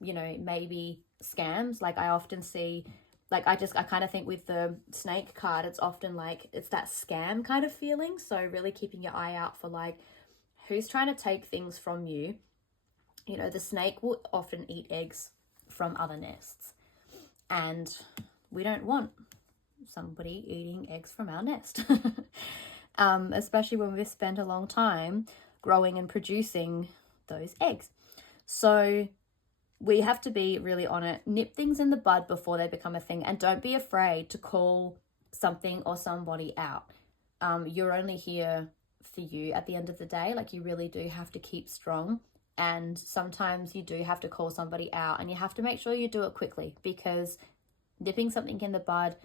maybe scams. Like I often see, like I kind of think with the snake card, it's often like it's that scam kind of feeling. So really keeping your eye out for like who's trying to take things from you. The snake will often eat eggs from other nests, and we don't want somebody eating eggs from our nest. Especially when we've spent a long time growing and producing those eggs. So we have to be really on it, nip things in the bud before they become a thing, and don't be afraid to call something or somebody out. You're only here for you at the end of the day. Like, you really do have to keep strong, and sometimes you do have to call somebody out, and you have to make sure you do it quickly, because nipping something in the bud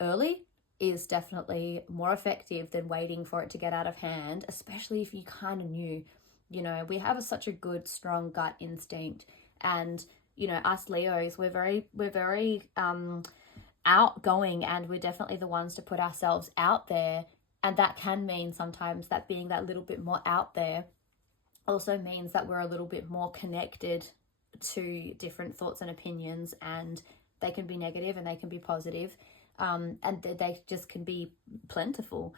early is definitely more effective than waiting for it to get out of hand, especially if you kind of knew. You know, we have such a good, strong gut instinct, and you know, us Leos, we're very outgoing, and we're definitely the ones to put ourselves out there. And that can mean sometimes that being that little bit more out there also means that we're a little bit more connected to different thoughts and opinions, and they can be negative and they can be positive, and they just can be plentiful,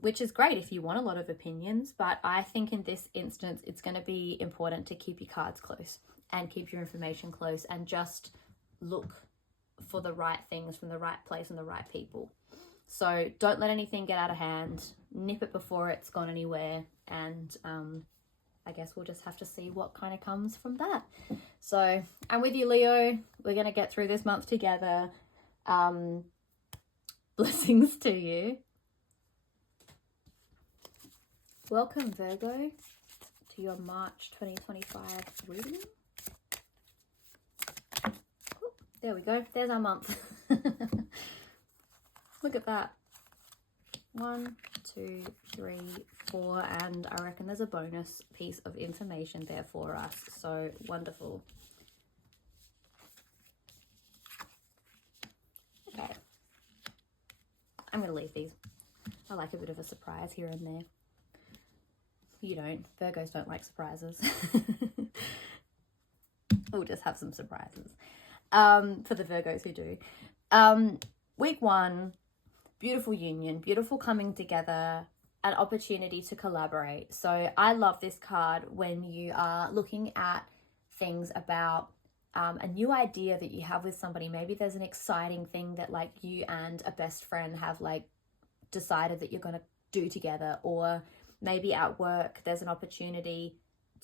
which is great if you want a lot of opinions. But I think in this instance, it's going to be important to keep your cards close and keep your information close, and just look for the right things from the right place and the right people. So don't let anything get out of hand. Nip it before it's gone anywhere, and I guess we'll just have to see what kind of comes from that. So I'm with you, Leo. We're going to get through this month together. Blessings to you. Welcome, Virgo, to your March 2025 reading. Ooh, there we go. There's our month. Look at that. 1, 2, 3, 4, and I reckon there's a bonus piece of information there for us. So wonderful. Okay. I'm going to leave these. I like a bit of a surprise here and there. You don't. Virgos don't like surprises. We'll just have some surprises for the Virgos who do. Week 1, beautiful union, beautiful coming together, an opportunity to collaborate. So I love this card when you are looking at things about a new idea that you have with somebody. Maybe there's an exciting thing that like you and a best friend have like decided that you're going to do together, or maybe at work there's an opportunity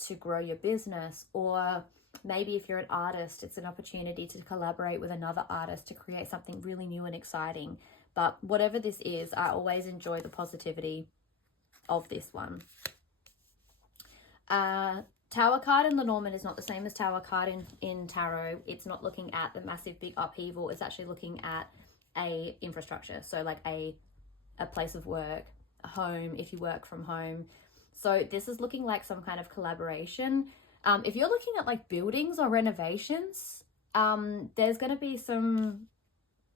to grow your business, or maybe if you're an artist, it's an opportunity to collaborate with another artist to create something really new and exciting. But whatever this is, I always enjoy the positivity of this one. Tower card in Lenormand is not the same as Tower card in Tarot. It's not looking at the massive big upheaval. It's actually looking at a infrastructure. So like a place of work, a home, if you work from home. So this is looking like some kind of collaboration. If you're looking at like buildings or renovations, there's going to be some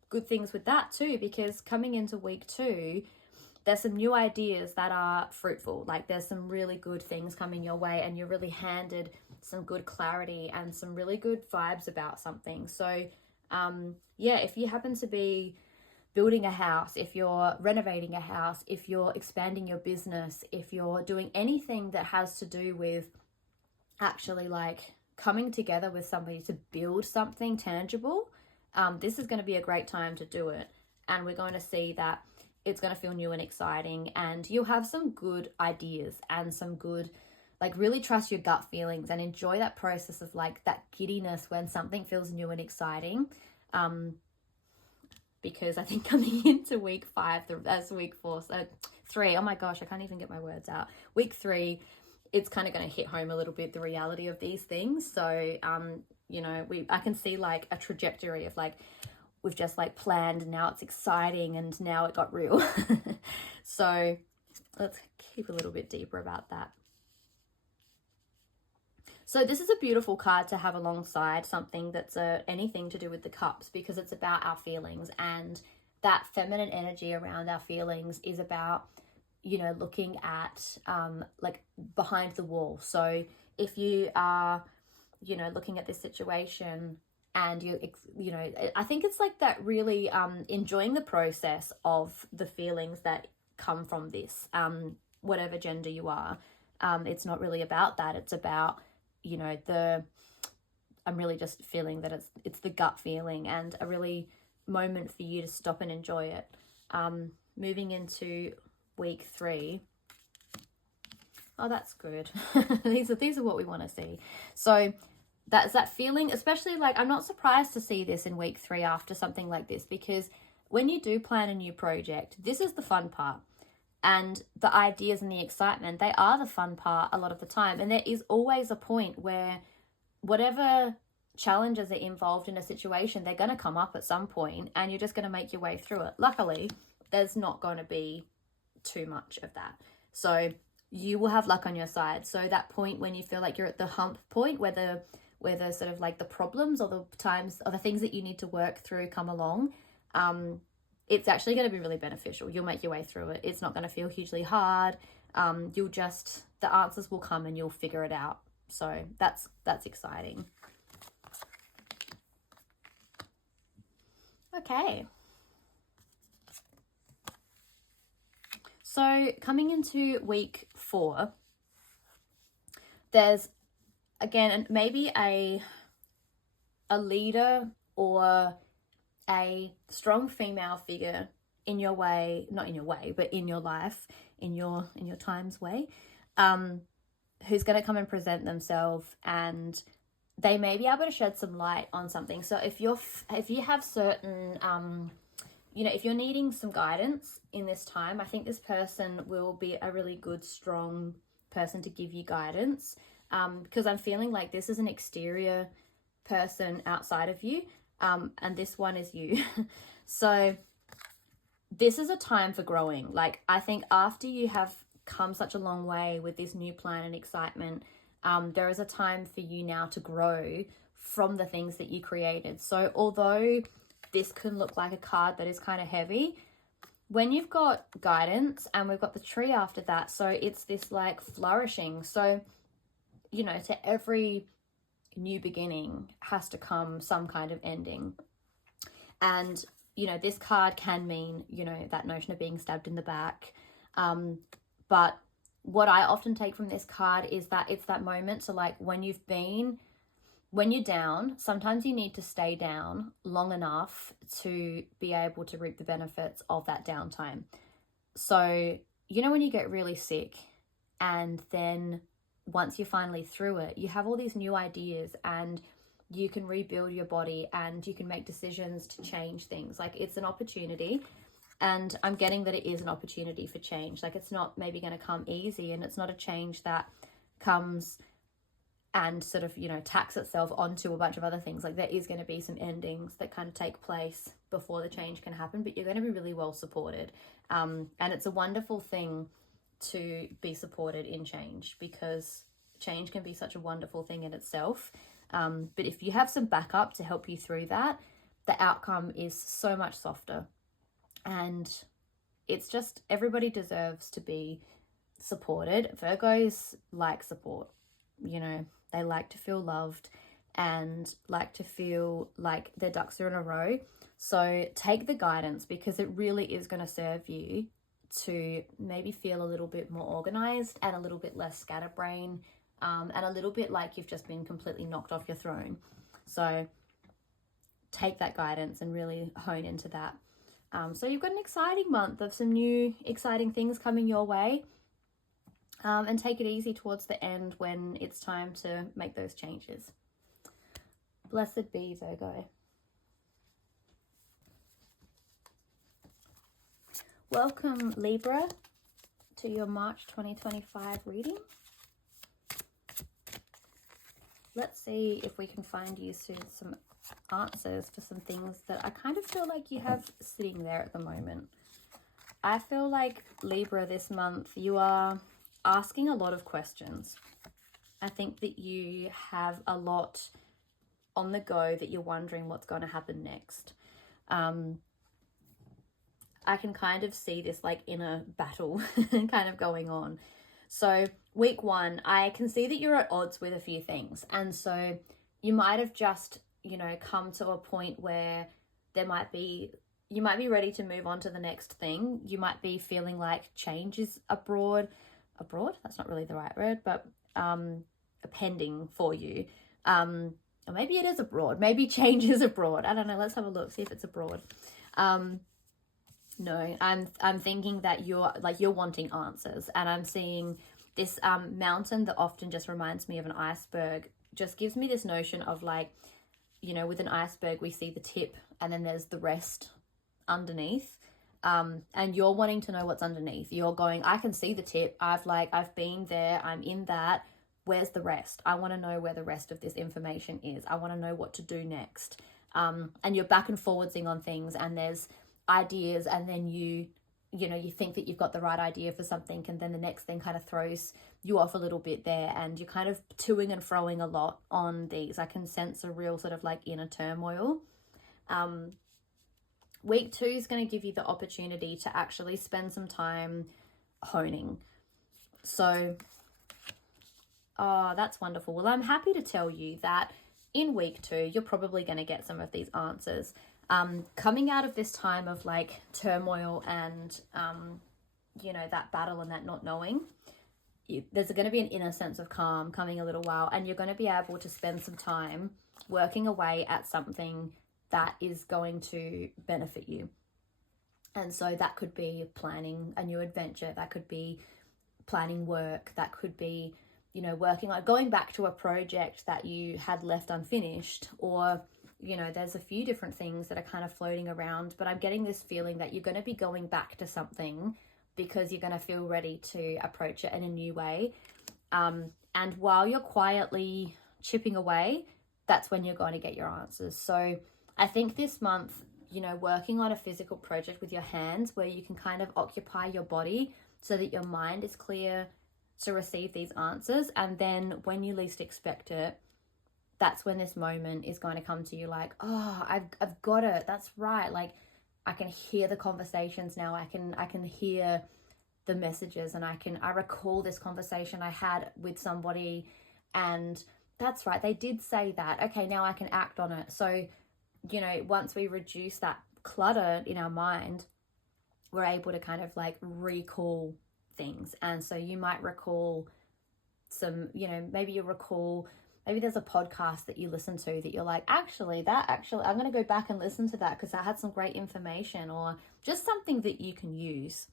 good things with that too, because coming into week 2, there's some new ideas that are fruitful. Like there's some really good things coming your way, and you're really handed some good clarity and some really good vibes about something. So yeah, if you happen to be building a house, if you're renovating a house, if you're expanding your business, if you're doing anything that has to do with actually like coming together with somebody to build something tangible, this is going to be a great time to do it. And we're going to see that it's going to feel new and exciting, and you'll have some good ideas and some good, like, really trust your gut feelings and enjoy that process of like that giddiness when something feels new and exciting. Because I think coming into week 5, as week 4, so 3, oh my gosh, I can't even get my words out. Week 3, it's kind of going to hit home a little bit, the reality of these things. So, you know, I can see like a trajectory of like, we've just like planned, and now it's exciting, and now it got real. So let's keep a little bit deeper about that. So this is a beautiful card to have alongside something that's anything to do with the cups, because it's about our feelings, and that feminine energy around our feelings is about, you know, looking at like behind the wall. So if you are, you know, looking at this situation and you know, I think it's like that really enjoying the process of the feelings that come from this, whatever gender you are. It's not really about that. It's about, you know, I'm really just feeling that it's the gut feeling, and a really moment for you to stop and enjoy it. Moving into week 3, Oh, that's good. These are what we want to see. So that's that feeling, especially like I'm not surprised to see this in week 3 after something like this, because when you do plan a new project, this is the fun part. And the ideas and the excitement, they are the fun part a lot of the time. And there is always a point where whatever challenges are involved in a situation, they're going to come up at some point and you're just going to make your way through it. Luckily, there's not going to be too much of that. So you will have luck on your side. So that point when you feel like you're at the hump point where the sort of like the problems or the times or the things that you need to work through come along, it's actually going to be really beneficial. You'll make your way through it. It's not going to feel hugely hard. The answers will come and you'll figure it out. So that's exciting. Okay. So coming into week 4, there's again maybe a leader or a strong female figure in your way, not in your way, but in your life, in your time's way, who's going to come and present themselves, and they may be able to shed some light on something. So if you have certain if you're needing some guidance in this time, I think this person will be a really good, strong person to give you guidance, because I'm feeling like this is an exterior person outside of you, and this one is you. So this is a time for growing. Like, I think after you have come such a long way with this new plan and excitement, there is a time for you now to grow from the things that you created. So although this can look like a card that is kind of heavy, when you've got guidance, and we've got the tree after that, so it's this like flourishing. So, to every new beginning has to come some kind of ending. And, this card can mean, that notion of being stabbed in the back. But what I often take from this card is that it's that moment. So like when you're down, sometimes you need to stay down long enough to be able to reap the benefits of that downtime. So, when you get really sick and then once you're finally through it, you have all these new ideas and you can rebuild your body and you can make decisions to change things. Like, it's an opportunity, and I'm getting that it is an opportunity for change. Like, it's not maybe going to come easy, and it's not a change that comes and sort of, tacks itself onto a bunch of other things. Like, there is going to be some endings that kind of take place before the change can happen, but you're going to be really well supported. And it's a wonderful thing to be supported in change, because change can be such a wonderful thing in itself. But if you have some backup to help you through that, the outcome is so much softer. And it's just, everybody deserves to be supported. Virgos like support, they like to feel loved and like to feel like their ducks are in a row. So take the guidance, because it really is going to serve you to maybe feel a little bit more organized and a little bit less scatterbrain, and a little bit like you've just been completely knocked off your throne. So take that guidance and really hone into that. So you've got an exciting month of some new exciting things coming your way. And take it easy towards the end when it's time to make those changes. Blessed be, Virgo. Welcome, Libra, to your March 2025 reading. Let's see if we can find you some answers for some things that I kind of feel like you have sitting there at the moment. I feel like, Libra, this month you are asking a lot of questions. I think that you have a lot on the go that you're wondering what's going to happen next. I can kind of see this like inner battle kind of going on. So week 1, I can see that you're at odds with a few things. And so you might have just, come to a point where you might be ready to move on to the next thing. You might be feeling like change is abroad, that's not really the right word, but pending for you. Or maybe it is abroad. Maybe change is abroad. I don't know. Let's have a look, see if it's abroad. No, I'm thinking that you're wanting answers, and I'm seeing this mountain that often just reminds me of an iceberg just gives me this notion of like, you know, with an iceberg, we see the tip and then there's the rest underneath. And you're wanting to know what's underneath. You're going, I can see the tip. I've been there. I'm in that. Where's the rest? I want to know where the rest of this information is. I want to know what to do next. And you're back and forwardsing on things, and there's ideas, and then you think that you've got the right idea for something, and then the next thing kind of throws you off a little bit there, and you're kind of toing and froing a lot on these. I can sense a real sort of like inner turmoil. Week 2 is going to give you the opportunity to actually spend some time honing. So, oh, that's wonderful. Well, I'm happy to tell you that in week 2, you're probably going to get some of these answers. Coming out of this time of like turmoil and, that battle and that not knowing, there's going to be an inner sense of calm coming a little while, and you're going to be able to spend some time working away at something that is going to benefit you. And so that could be planning a new adventure, that could be planning work, that could be, working on going back to a project that you had left unfinished, or there's a few different things that are kind of floating around, but I'm getting this feeling that you're going to be going back to something because you're going to feel ready to approach it in a new way. And while you're quietly chipping away, that's when you're going to get your answers. So I think this month, working on a physical project with your hands where you can kind of occupy your body so that your mind is clear to receive these answers. And then when you least expect it, that's when this moment is going to come to you like, oh, I've got it. That's right. Like, I can hear the conversations now. I can hear the messages, and I recall this conversation I had with somebody, and that's right, they did say that. Okay, now I can act on it. So, once we reduce that clutter in our mind, we're able to kind of like recall things. And so you might recall some, maybe there's a podcast that you listen to that you're like, actually, I'm going to go back and listen to that because that had some great information, or just something that you can use.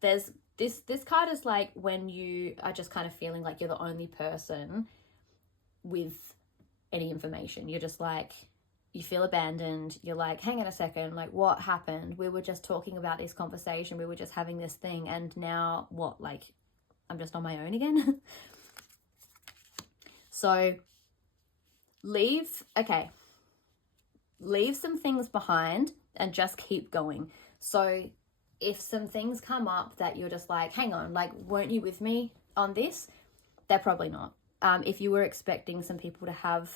There's this card is like when you are just kind of feeling like you're the only person with any information. You're just like, you feel abandoned. You're like, hang on a second, like what happened? We were just talking about this conversation. We were just having this thing. And now what? Like, I'm just on my own again. So leave some things behind and just keep going. So if some things come up that you're just like, hang on, like, weren't you with me on this? They're probably not. If you were expecting some people to have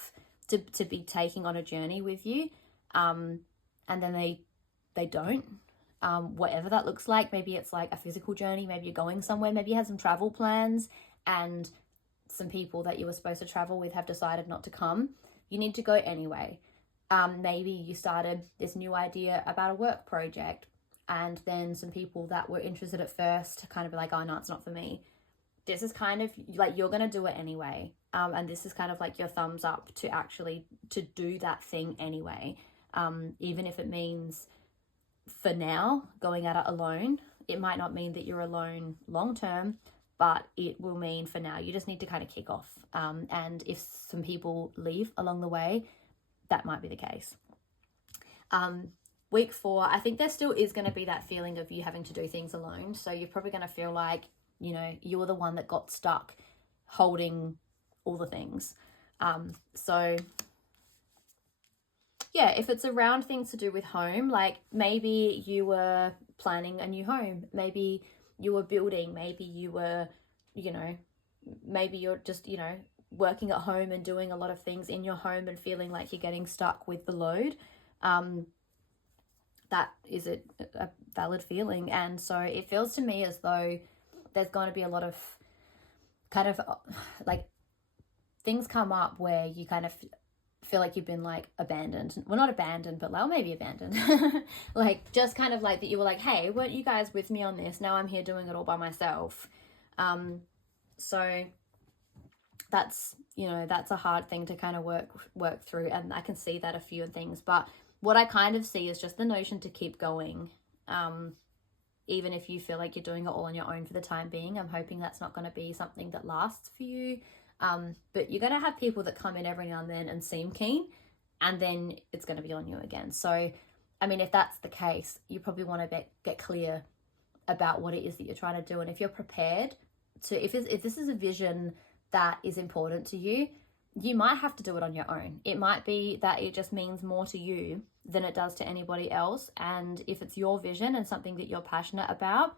to be taking on a journey with you, and then they don't, whatever that looks like, maybe it's like a physical journey, maybe you're going somewhere, maybe you had some travel plans and some people that you were supposed to travel with have decided not to come, you need to go anyway. Maybe you started this new idea about a work project, and then some people that were interested at first kind of be like, oh no, it's not for me. This is kind of like, you're going to do it anyway. And this is kind of like your thumbs up to do that thing anyway. Even if it means for now going at it alone. It might not mean that you're alone long term, but it will mean for now you just need to kind of kick off. And if some people leave along the way, that might be the case. Week 4, I think there still is going to be that feeling of you having to do things alone. So you're probably going to feel like, you were the one that got stuck holding all the things. So yeah, if it's around things to do with home, like maybe you were planning a new home, maybe you were building, maybe you were, maybe you're just, working at home and doing a lot of things in your home and feeling like you're getting stuck with the load. That is a valid feeling. And so it feels to me as though there's going to be a lot of kind of like things come up where you kind of feel like you've been like abandoned. Well, not abandoned, but like, maybe abandoned. Like just kind of like that you were like, hey, weren't you guys with me on this? Now I'm here doing it all by myself. So that's, that's a hard thing to kind of work through. And I can see that a few things, but what I kind of see is just the notion to keep going. even if you feel like you're doing it all on your own for the time being. I'm hoping that's not going to be something that lasts for you. But you're going to have people that come in every now and then and seem keen, and then it's going to be on you again. So, I mean, if that's the case, you probably want to get clear about what it is that you're trying to do. And if you're prepared to, if this is a vision that is important to you, you might have to do it on your own. It might be that it just means more to you than it does to anybody else. And if it's your vision and something that you're passionate about,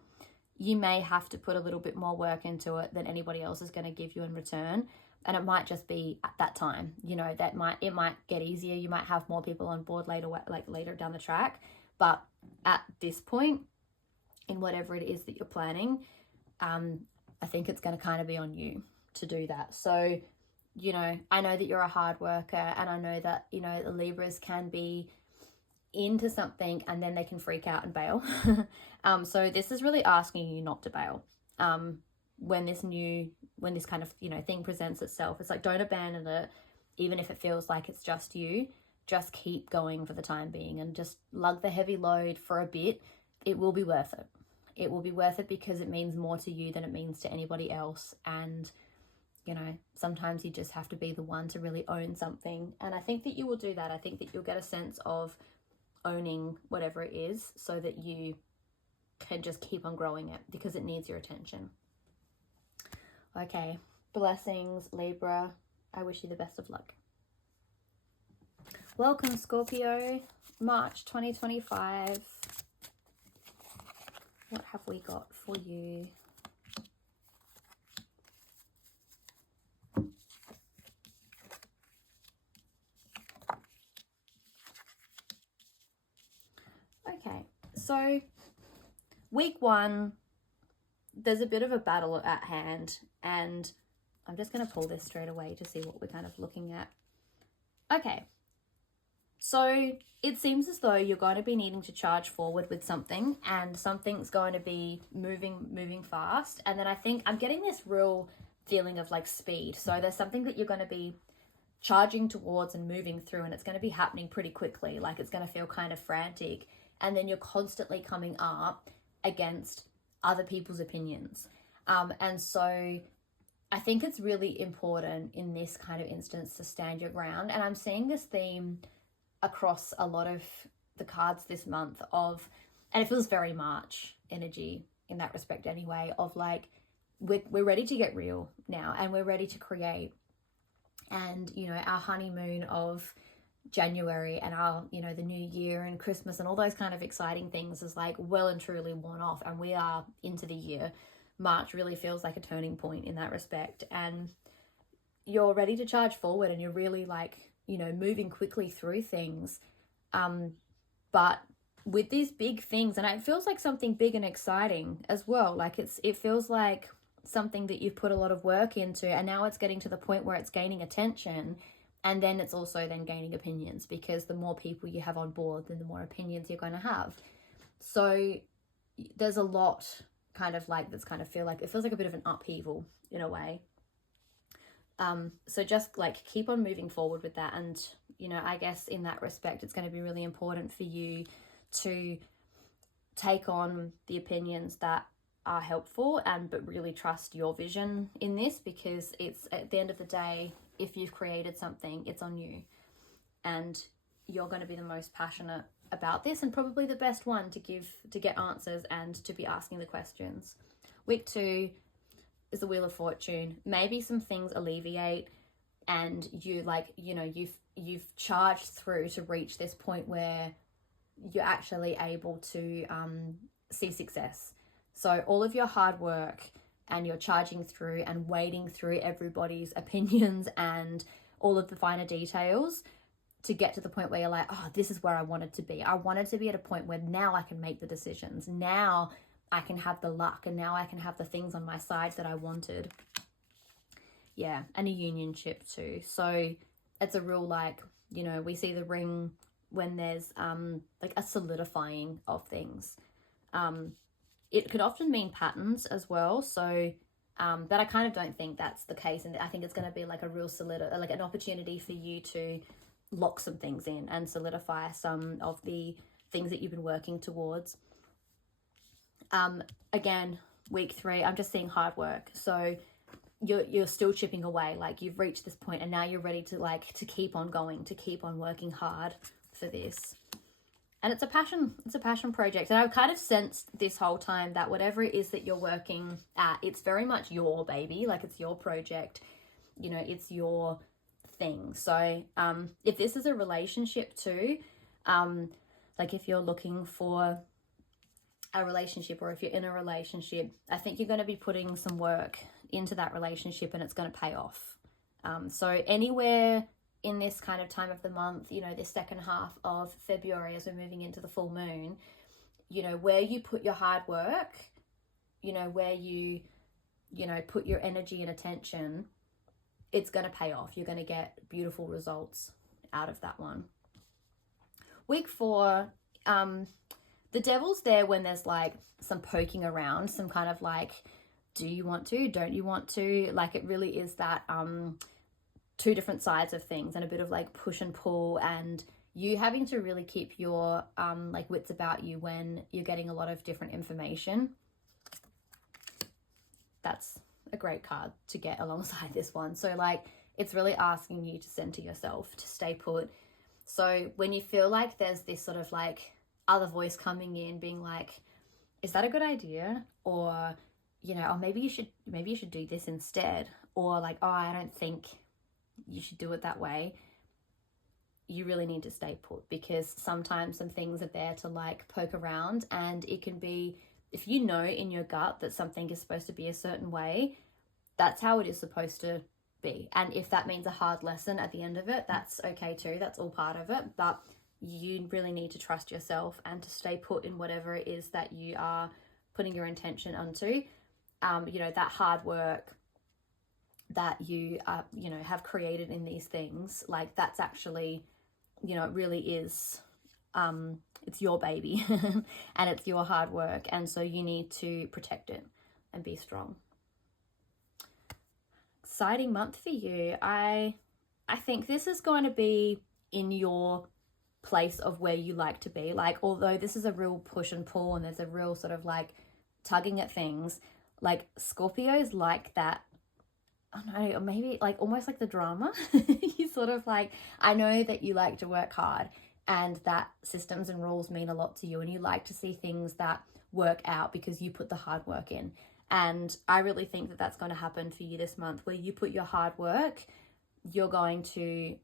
you may have to put a little bit more work into it than anybody else is going to give you in return. And it might just be at that time, you know, it might get easier. You might have more people on board later down the track. But at this point, in whatever it is that you're planning, I think it's going to kind of be on you to do that. So, you know, I know that you're a hard worker, and I know that, you know, the Libras can be into something and then they can freak out and bail. So this is really asking you not to bail. When this kind of, you know, thing presents itself, it's like, don't abandon it. Even if it feels like it's just you, just keep going for the time being and just lug the heavy load for a bit. It will be worth it. It will be worth it because it means more to you than it means to anybody else. And, you know, sometimes you just have to be the one to really own something. And I think that you will do that. I think that you'll get a sense of owning whatever it is so that you can just keep on growing it because it needs your attention. Okay, blessings, Libra. I wish you the best of luck. Welcome, Scorpio. March 2025. What have we got for you? Okay, so week one, there's a bit of a battle at hand, and I'm just going to pull this straight away to see what we're kind of looking at. Okay, so it seems as though you're going to be needing to charge forward with something, and something's going to be moving fast. And then I think I'm getting this real feeling of like speed. So there's something that you're going to be charging towards and moving through, and it's going to be happening pretty quickly. Like it's going to feel kind of frantic, and then you're constantly coming up against other people's opinions. And so I think it's really important in this kind of instance to stand your ground. And I'm seeing this theme across a lot of the cards this month of, and it feels very March energy in that respect anyway, of like, we're ready to get real now, and we're ready to create. And, you know, our honeymoon of January and our, you know, the new year and Christmas and all those kind of exciting things is like well and truly worn off, and we are into the year. March really feels like a turning point in that respect, and you're ready to charge forward, and you're really like, you know, moving quickly through things. But with these big things, and it feels like something big and exciting as well. Like it feels like something that you've put a lot of work into, and now it's getting to the point where it's gaining attention. And then it's also then gaining opinions, because the more people you have on board, then the more opinions you're going to have. So there's a lot kind of like that's kind of it feels like a bit of an upheaval in a way. So just like keep on moving forward with that. And, you know, I guess in that respect, it's going to be really important for you to take on the opinions that are helpful, but really trust your vision in this, because it's at the end of the day, if you've created something, it's on you, and you're going to be the most passionate about this, and probably the best one to get answers and to be asking the questions. Week 2 is the Wheel of Fortune. Maybe some things alleviate, and you like, you know, you've charged through to reach this point where you're actually able to see success. So all of your hard work, and you're charging through and wading through everybody's opinions and all of the finer details to get to the point where you're like, oh, this is where I wanted to be. I wanted to be at a point where now I can make the decisions. Now I can have the luck, and now I can have the things on my side that I wanted. Yeah, and a unionship too. So it's a real like, you know, we see the ring when there's like a solidifying of things. It could often mean patterns as well. So, but I kind of don't think that's the case. And I think it's going to be like a real like an opportunity for you to lock some things in and solidify some of the things that you've been working towards. Again, week 3, I'm just seeing hard work. So you're still chipping away. Like, you've reached this point and now you're ready to to keep on going, to keep on working hard for this. And it's a passion project. And I've kind of sensed this whole time that whatever it is that you're working at, it's very much your baby. Like, it's your project, you know, it's your thing. So if this is a relationship too, like if you're looking for a relationship, or if you're in a relationship, I think you're going to be putting some work into that relationship and it's going to pay off. So anywhere in this kind of time of the month, you know, this second half of February as we're moving into the full moon, you know, where you put your hard work, you know, where you know, put your energy and attention, it's going to pay off. You're going to get beautiful results out of that one. Week 4, the devil's there when there's like some poking around, some kind of like, do you want to, don't you want to? Like, it really is that two different sides of things, and a bit of like push and pull, and you having to really keep your like wits about you when you're getting a lot of different information. That's a great card to get alongside this one. So like, it's really asking you to center yourself, to stay put. So when you feel like there's this sort of like other voice coming in being like, is that a good idea? Or, you know, oh, maybe you should do this instead. Or like, oh, I don't think you should do it that way. You really need to stay put, because sometimes some things are there to like poke around, and it can be, if you know in your gut that something is supposed to be a certain way, that's how it is supposed to be. And if that means a hard lesson at the end of it, that's okay too. That's all part of it. But you really need to trust yourself and to stay put in whatever it is that you are putting your intention onto. You know, that hard work that you you know, have created in these things, like, that's actually, you know, it really is, it's your baby and it's your hard work, and so you need to protect it and be strong. Exciting month for you. I think this is going to be in your place of where you like to be. Like, although this is a real push and pull and there's a real sort of like tugging at things, like Scorpios like that, I don't know, or maybe like almost like the drama. You sort of like, I know that you like to work hard and that systems and rules mean a lot to you, and you like to see things that work out because you put the hard work in. And I really think that that's going to happen for you this month, where you put your hard work, you're going to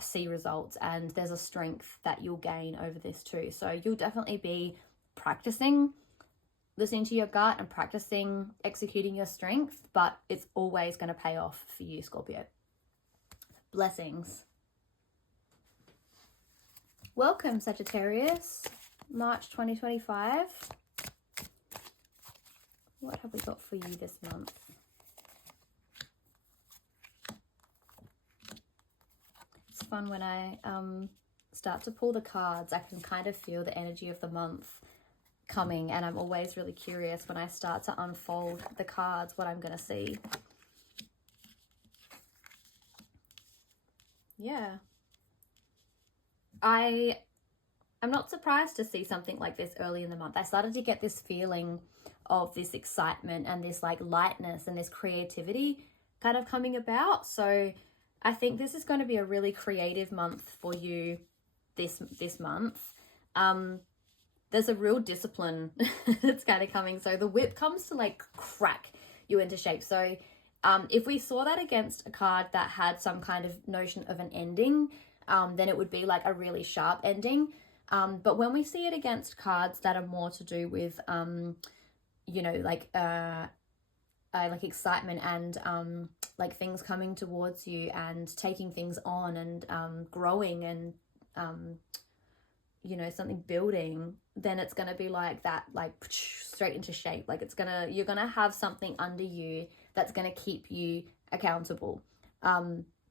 see results, and there's a strength that you'll gain over this too. So you'll definitely be practicing listening to your gut and practicing executing your strength, but it's always going to pay off for you, Scorpio. Blessings. Welcome, Sagittarius, March 2025. What have we got for you this month? It's fun when I start to pull the cards. I can kind of feel the energy of the month coming, and I'm always really curious when I start to unfold the cards what I'm going to see. Yeah. I'm not surprised to see something like this early in the month. I started to get this feeling of this excitement and this like lightness and this creativity kind of coming about. So I think this is going to be a really creative month for you this month. There's a real discipline that's kind of coming. So the whip comes to like crack you into shape. So if we saw that against a card that had some kind of notion of an ending, then it would be like a really sharp ending. But when we see it against cards that are more to do with, you know, like excitement and like things coming towards you and taking things on and growing and, you know, something building, then it's going to be like that, like straight into shape. Like you're going to have something under you that's going to keep you accountable.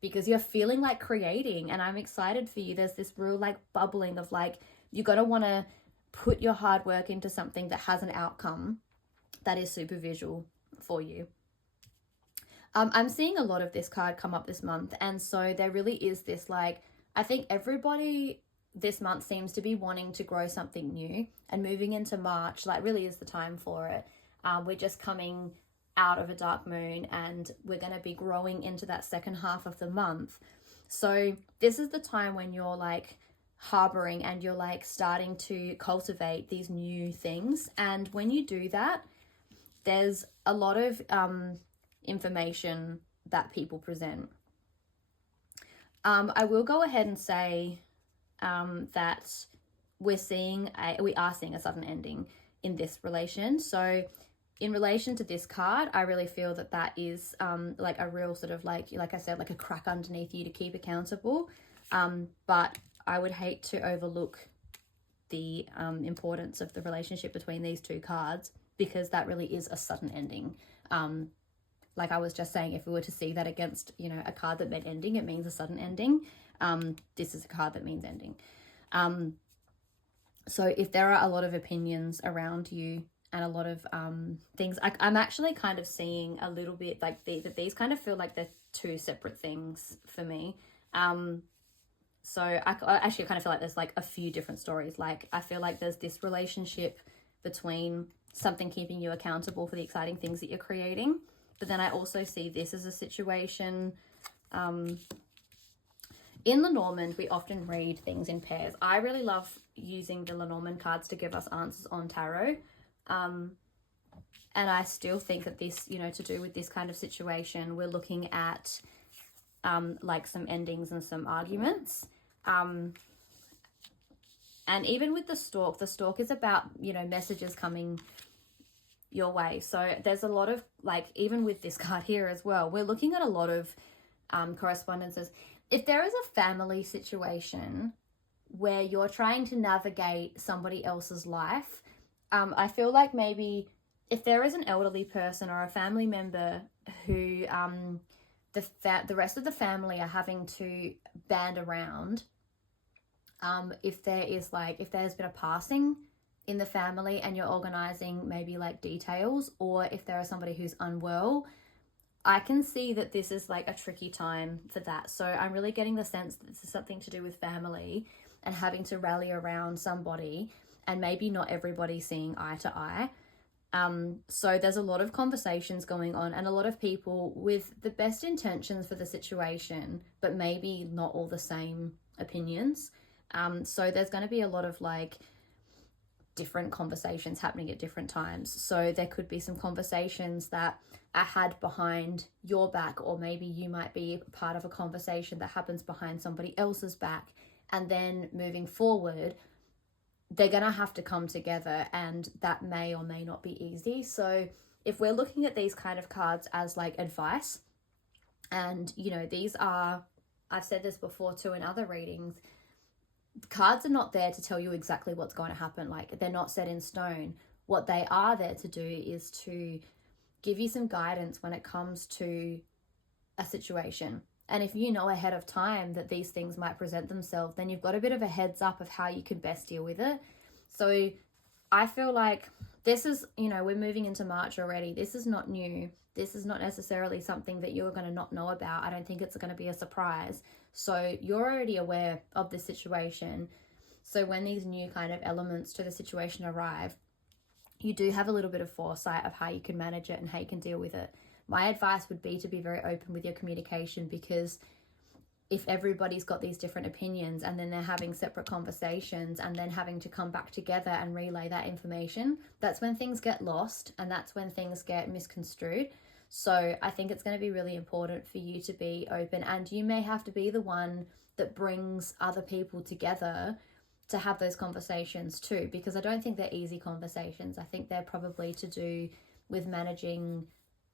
Because you're feeling like creating, and I'm excited for you. There's this real like bubbling of like, you're going to want to put your hard work into something that has an outcome that is super visual for you. I'm seeing a lot of this card come up this month. And so there really is this like, I think everybody this month seems to be wanting to grow something new, and moving into March, like, really is the time for it. We're just coming out of a dark moon, and we're going to be growing into that second half of the month. So this is the time when you're like harboring and you're like starting to cultivate these new things. And when you do that, there's a lot of information that people present. I will go ahead and say that we are seeing a sudden ending in this relation. So in relation to this card, I really feel that is like a real sort of like I said, like a crack underneath you to keep accountable. But I would hate to overlook the importance of the relationship between these two cards, because that really is a sudden ending. Like I was just saying, if we were to see that against, you know, a card that meant ending, it means a sudden ending. This is a card that means ending. So if there are a lot of opinions around you and a lot of things, I'm actually kind of seeing a little bit like these kind of feel like they're two separate things for me. So I actually kind of feel like there's like a few different stories. Like I feel like there's this relationship between something keeping you accountable for the exciting things that you're creating. But then I also see this as a situation. In Lenormand, we often read things in pairs. I really love using the Lenormand cards to give us answers on tarot. And I still think that this, you know, to do with this kind of situation, we're looking at like some endings and some arguments. And even with the stork is about, you know, messages coming your way. So there's a lot of like, even with this card here as well, we're looking at a lot of correspondences. If there is a family situation where you're trying to navigate somebody else's life, I feel like maybe if there is an elderly person or a family member who the rest of the family are having to band around, if there's been a passing in the family and you're organizing maybe like details, or if there is somebody who's unwell, I can see that this is like a tricky time for that. So I'm really getting the sense that this is something to do with family and having to rally around somebody, and maybe not everybody seeing eye to eye. So there's a lot of conversations going on and a lot of people with the best intentions for the situation, but maybe not all the same opinions. So there's going to be a lot of like different conversations happening at different times. So there could be some conversations that are had behind your back, or maybe you might be part of a conversation that happens behind somebody else's back. And then moving forward, they're going to have to come together, and that may or may not be easy. So if we're looking at these kind of cards as like advice, and you know, these are, I've said this before too in other readings, cards are not there to tell you exactly what's going to happen. Like they're not set in stone. What they are there to do is to give you some guidance when it comes to a situation. And if you know ahead of time that these things might present themselves, then you've got a bit of a heads up of how you can best deal with it. So I feel like this is, you know, we're moving into March already. This is not new. This is not necessarily something that you're going to not know about. I don't think it's going to be a surprise. So you're already aware of the situation. So when these new kind of elements to the situation arrive, you do have a little bit of foresight of how you can manage it and how you can deal with it. My advice would be to be very open with your communication, because if everybody's got these different opinions and then they're having separate conversations and then having to come back together and relay that information, that's when things get lost and that's when things get misconstrued. So I think it's going to be really important for you to be open, and you may have to be the one that brings other people together to have those conversations too, because I don't think they're easy conversations. I think they're probably to do with managing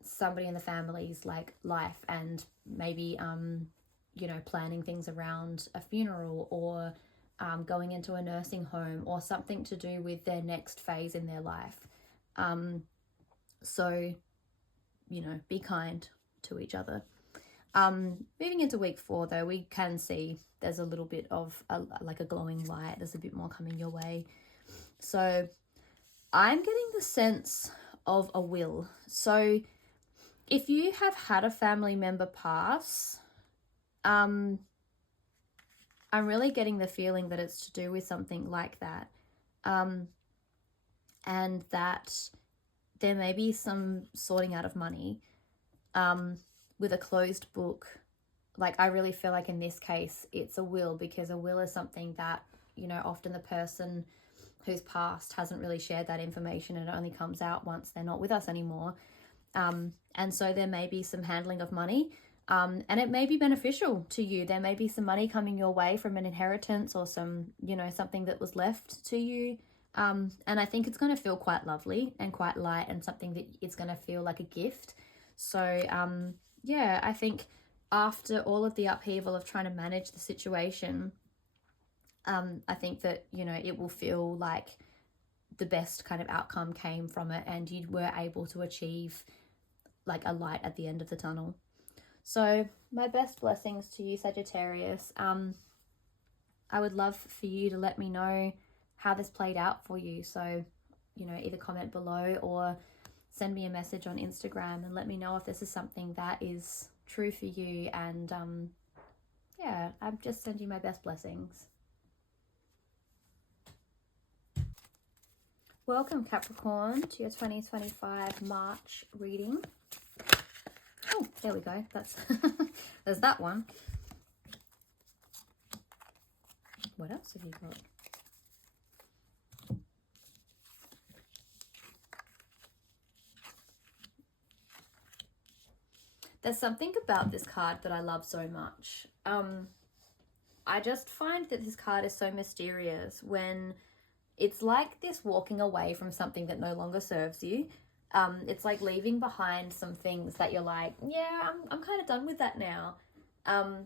somebody in the family's like life, and maybe you know, planning things around a funeral, or going into a nursing home, or something to do with their next phase in their life. So, you know, be kind to each other. Moving into week 4 though, we can see there's a little bit of like a glowing light. There's a bit more coming your way. So I'm getting the sense of a will. So if you have had a family member pass, I'm really getting the feeling that it's to do with something like that. And that there may be some sorting out of money with a closed book. Like, I really feel like in this case, it's a will, because a will is something that, you know, often the person who's passed hasn't really shared that information, and it only comes out once they're not with us anymore. And so there may be some handling of money, and it may be beneficial to you. There may be some money coming your way from an inheritance or some, you know, something that was left to you. And I think it's going to feel quite lovely and quite light, and something that it's going to feel like a gift. So, yeah, I think after all of the upheaval of trying to manage the situation, I think that, you know, it will feel like the best kind of outcome came from it, and you were able to achieve like a light at the end of the tunnel. So my best blessings to you, Sagittarius. I would love for you to let me know how this played out for you. So, you know, either comment below or send me a message on Instagram and let me know if this is something that is true for you. And yeah, I'm just sending you my best blessings. Welcome, Capricorn, to your 2025 March reading. Oh, there we go. That's there's that one. What else have you got? There's something about this card that I love so much. I just find that this card is so mysterious when it's like this walking away from something that no longer serves you. It's like leaving behind some things that you're like, yeah, I'm kind of done with that now. And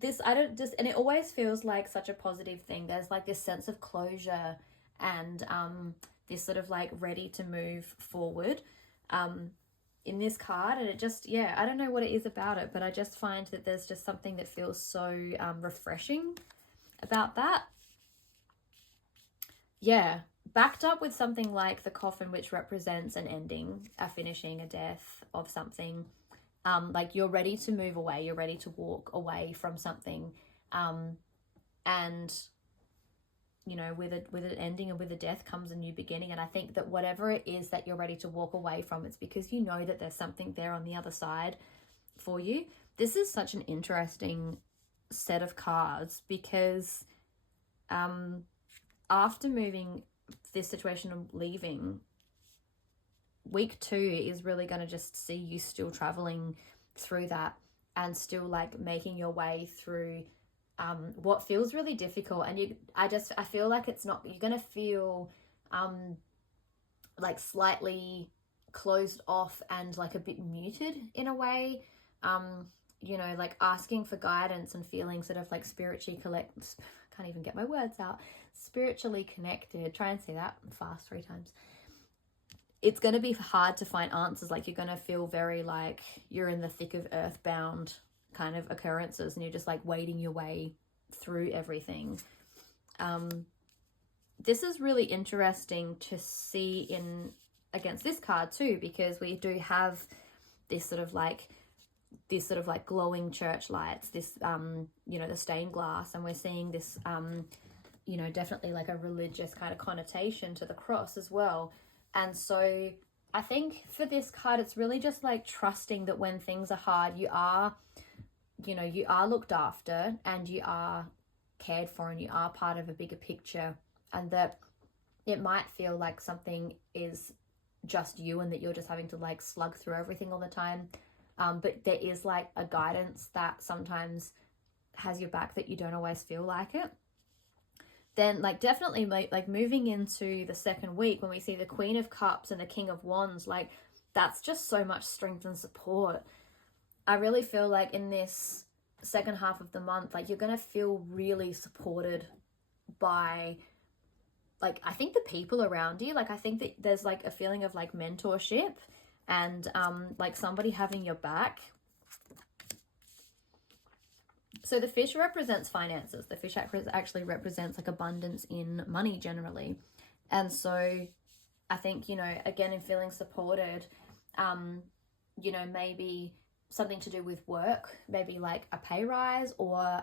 it always feels like such a positive thing. There's like this sense of closure and this sort of like ready to move forward in this card. And it just, yeah, I don't know what it is about it, but I just find that there's just something that feels so refreshing about that. Yeah, backed up with something like the coffin, which represents an ending, a finishing, a death of something. Like you're ready to move away, you're ready to walk away from something. And, you know, with an ending and with a death comes a new beginning. And I think that whatever it is that you're ready to walk away from, it's because you know that there's something there on the other side for you. This is such an interesting set of cards because after moving this situation and leaving, week 2 is really going to just see you still traveling through that and still like making your way through what feels really difficult. And I feel like it's not, you're going to feel like slightly closed off and like a bit muted in a way, you know, like asking for guidance and feeling sort of like can't even get my words out, spiritually connected. Try and say that fast 3 times. It's going to be hard to find answers. Like you're going to feel very like you're in the thick of earthbound kind of occurrences and you're just like wading your way through everything. This is really interesting to see against this card too, because we do have this sort of like glowing church lights, this you know, the stained glass, and we're seeing this you know, definitely like a religious kind of connotation to the cross as well. And so I think for this card, it's really just like trusting that when things are hard, you are looked after and you are cared for and you are part of a bigger picture, and that it might feel like something is just you and that you're just having to like slug through everything all the time. But there is like a guidance that sometimes has your back, that you don't always feel like it. Then like definitely like moving into the second week when we see the Queen of Cups and the King of Wands, like that's just so much strength and support. I really feel like in this second half of the month, like you're going to feel really supported by like, I think the people around you. Like I think that there's like a feeling of like mentorship and like somebody having your back. So the fish represents finances. The fish actually represents like abundance in money generally. And so I think, you know, again, in feeling supported, you know, maybe something to do with work, maybe like a pay rise, or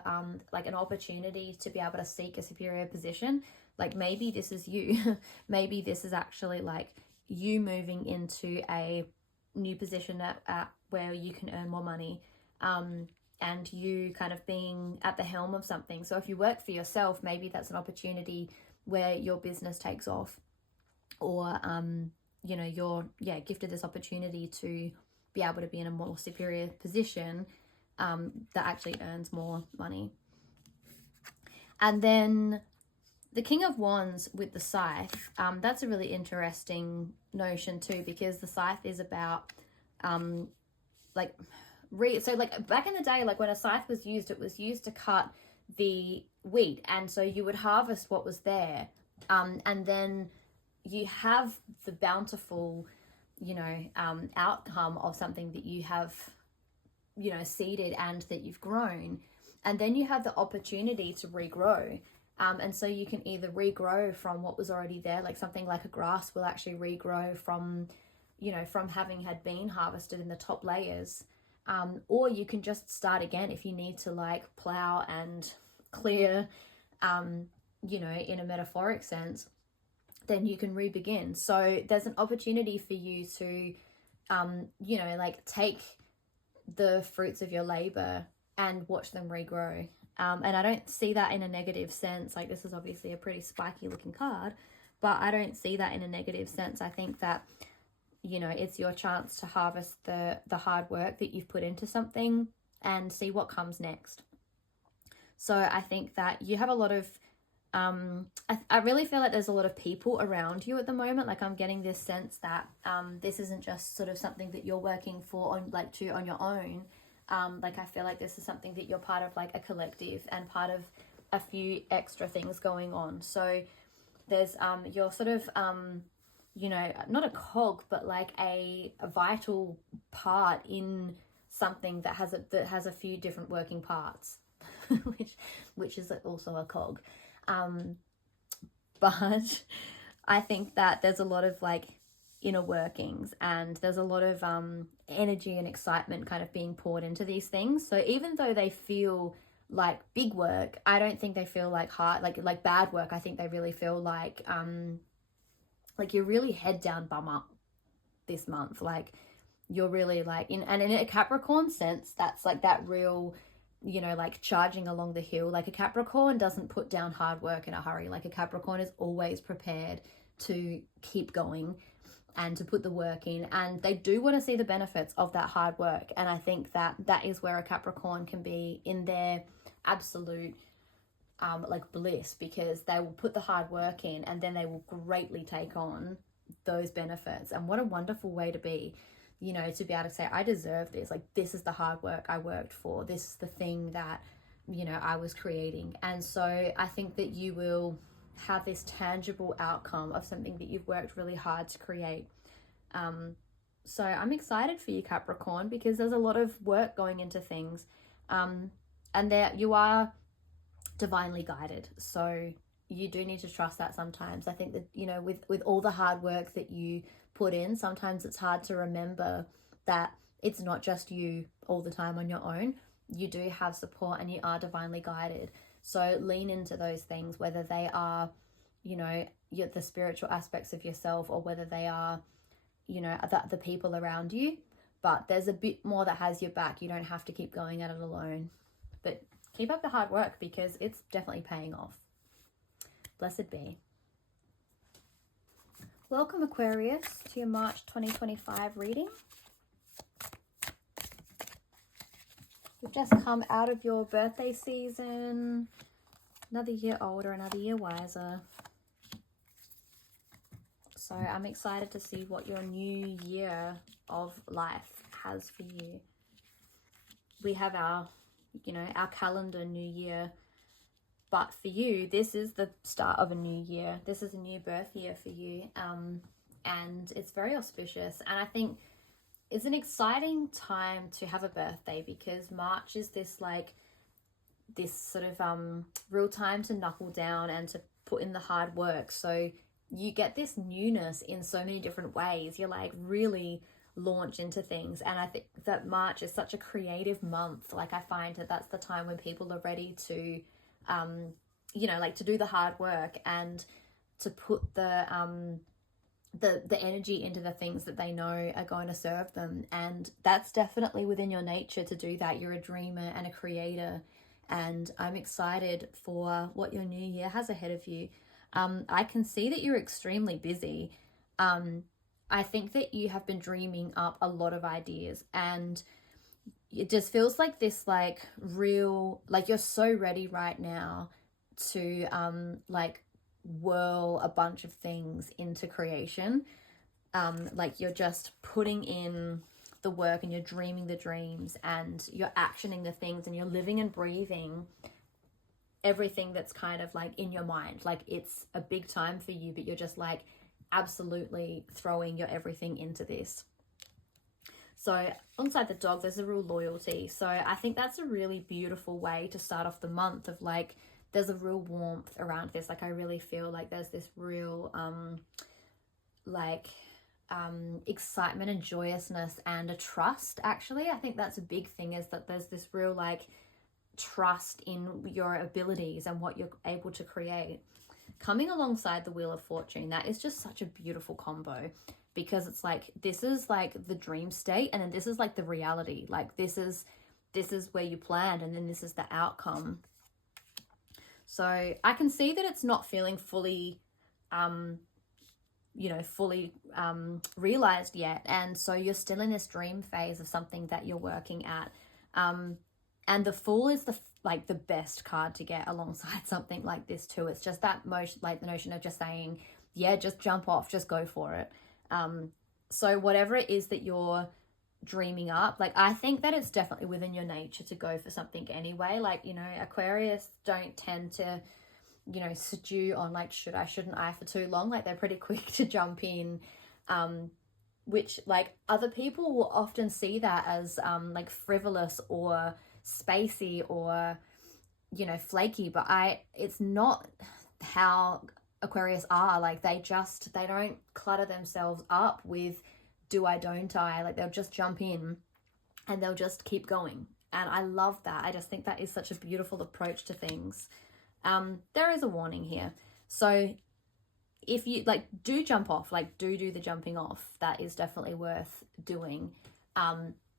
like an opportunity to be able to seek a superior position. Like maybe this is you. Maybe this is actually like you moving into a new position at where you can earn more money, and you kind of being at the helm of something. So if you work for yourself, maybe that's an opportunity where your business takes off, or you know, you're gifted this opportunity to be able to be in a more superior position that actually earns more money. And then the King of Wands with the scythe, that's a really interesting notion too, because the scythe is about like so like back in the day, like when a scythe was used, it was used to cut the wheat, and so you would harvest what was there, and then you have the bountiful, you know, outcome of something that you have, you know, seeded and that you've grown, and then you have the opportunity to regrow. And so you can either regrow from what was already there, like something like a grass will actually regrow from, you know, from having had been harvested in the top layers, or you can just start again if you need to like plow and clear, you know, in a metaphoric sense, then you can re-begin. So there's an opportunity for you to, you know, like take the fruits of your labor and watch them regrow. And I don't see that in a negative sense. Like, this is obviously a pretty spiky looking card, but I don't see that in a negative sense. I think that, you know, it's your chance to harvest the hard work that you've put into something and see what comes next. So I think that you have a lot of, I really feel like there's a lot of people around you at the moment. Like, I'm getting this sense that this isn't just sort of something that you're working for on your own. Like, I feel like this is something that you're part of, like a collective and part of a few extra things going on. So there's you're sort of you know, not a cog, but like a vital part in something that has a few different working parts, which is also a cog. But I think that there's a lot of like inner workings, and there's a lot of energy and excitement kind of being poured into these things. So even though they feel like big work, I don't think they feel like hard, like bad work. I think they really feel like you're really head down bum up this month. Like, you're really like in a Capricorn sense, that's like that real, you know, like charging along the hill. Like, a Capricorn doesn't put down hard work in a hurry. Like, a Capricorn is always prepared to keep going and to put the work in, and they do want to see the benefits of that hard work. And I think that that is where a Capricorn can be in their absolute like bliss, because they will put the hard work in and then they will greatly take on those benefits. And what a wonderful way to be, you know, to be able to say, I deserve this. Like, this is the hard work I worked for. This is the thing that, you know, I was creating. And so I think that you will have this tangible outcome of something that you've worked really hard to create. So I'm excited for you, Capricorn, because there's a lot of work going into things, and there you are divinely guided. So you do need to trust that sometimes. I think that, you know, with all the hard work that you put in, sometimes it's hard to remember that it's not just you all the time on your own. You do have support and you are divinely guided. So lean into those things, whether they are, you know, the spiritual aspects of yourself, or whether they are, you know, the people around you. But there's a bit more that has your back. You don't have to keep going at it alone. But keep up the hard work, because it's definitely paying off. Blessed be. Welcome, Aquarius, to your March 2025 reading. We've just come out of your birthday season. Another year older, another year wiser. So I'm excited to see what your new year of life has for you. We have our, you know, our calendar new year. But for you, this is the start of a new year. This is a new birth year for you. And it's very auspicious. And I think it's an exciting time to have a birthday, because March is this like, this sort of real time to knuckle down and to put in the hard work. So you get this newness in so many different ways. You're like really launch into things. And I think that March is such a creative month. Like I find that that's the time when people are ready to you know, like to do the hard work and to put the energy into the things that they know are going to serve them. And that's definitely within your nature to do that. You're a dreamer and a creator, and I'm excited for what your new year has ahead of you. I can see that you're extremely busy. I think that you have been dreaming up a lot of ideas, and it just feels like this, like real, like you're so ready right now to like whirl a bunch of things into creation. Like you're just putting in the work and you're dreaming the dreams and you're actioning the things and you're living and breathing everything that's kind of like in your mind. Like it's a big time for you, but you're just like absolutely throwing your everything into this. So alongside the dog, there's a real loyalty. So I think that's a really beautiful way to start off the month of like, there's a real warmth around this. Like I really feel like there's this real excitement and joyousness and a trust. Actually, I think that's a big thing, is that there's this real like trust in your abilities and what you're able to create. Coming alongside the Wheel of Fortune, that is just such a beautiful combo, because it's like this is like the dream state, and then this is like the reality. Like this is where you planned, and then this is the outcome. So I can see that it's not feeling fully realized yet, and so you're still in this dream phase of something that you're working at. And the Fool is the best card to get alongside something like this too. It's just that motion, like the notion of just saying, yeah, just jump off, just go for it. So whatever it is that you're dreaming up, like I think that it's definitely within your nature to go for something anyway. Like, you know, Aquarius don't tend to, you know, stew on like should I, shouldn't I for too long. Like they're pretty quick to jump in, which like other people will often see that as like frivolous or spacey or, you know, flaky, but it's not how Aquarius are. Like they don't clutter themselves up with do I, don't I. Like they'll just jump in and they'll just keep going, and I love that. I just think that is such a beautiful approach to things. There is a warning here, so if you like do jump off, like do the jumping off, that is definitely worth doing.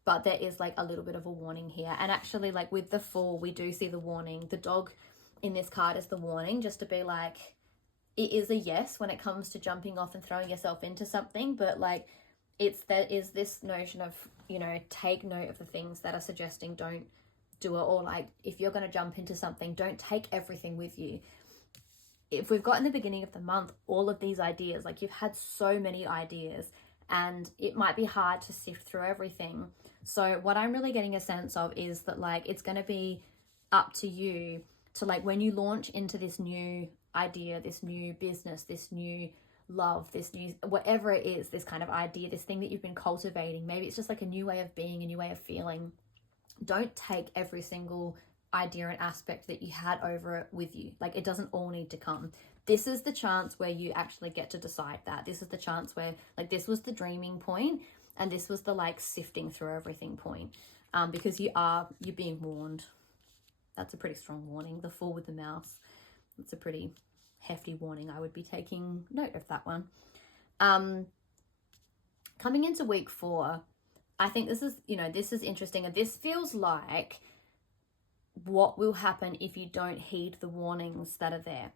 But there is like a little bit of a warning here. And actually, like with the Fool, we do see the warning. The dog in this card is the warning, just to be like, it is a yes when it comes to jumping off and throwing yourself into something, but like there is this notion of, you know, take note of the things that are suggesting don't do it, or like if you're going to jump into something, don't take everything with you. If we've got in the beginning of the month all of these ideas, like you've had so many ideas, and it might be hard to sift through everything. So what I'm really getting a sense of is that like it's going to be up to you to, like, when you launch into this new idea, this new business, this new love, this new whatever it is, this kind of idea, this thing that you've been cultivating, maybe it's just like a new way of being, a new way of feeling. Don't take every single idea and aspect that you had over it with you. Like it doesn't all need to come. This is the chance where you actually get to decide that. This is the chance where, like, this was the dreaming point, and this was the like sifting through everything point, because you're being warned. That's a pretty strong warning. The Fool with the mouse, it's a pretty hefty warning. I would be taking note of that one. Coming into week 4, I think this is interesting, and this feels like what will happen if you don't heed the warnings that are there.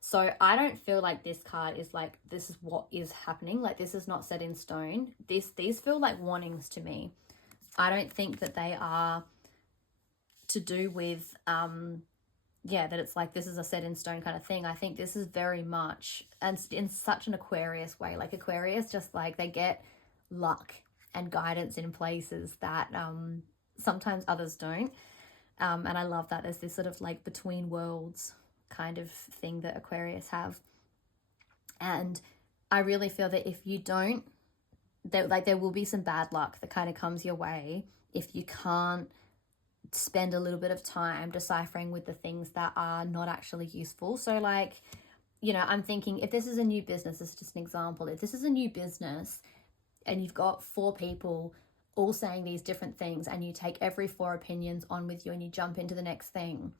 So I don't feel like this card is like, this is what is happening. Like this is not set in stone. These feel like warnings to me. I don't think that they are to do with, that it's like this is a set in stone kind of thing. I think this is very much, and in such an Aquarius way, like Aquarius just like they get luck and guidance in places that sometimes others don't. And I love that there's this sort of like between worlds kind of thing that Aquarius have. And I really feel that if you don't, there will be some bad luck that kind of comes your way if you can't spend a little bit of time deciphering with the things that are not actually useful. So like, you know, I'm thinking if this is a new business, this is just an example. If this is a new business and you've got 4 people all saying these different things, and you take every 4 opinions on with you and you jump into the next thing,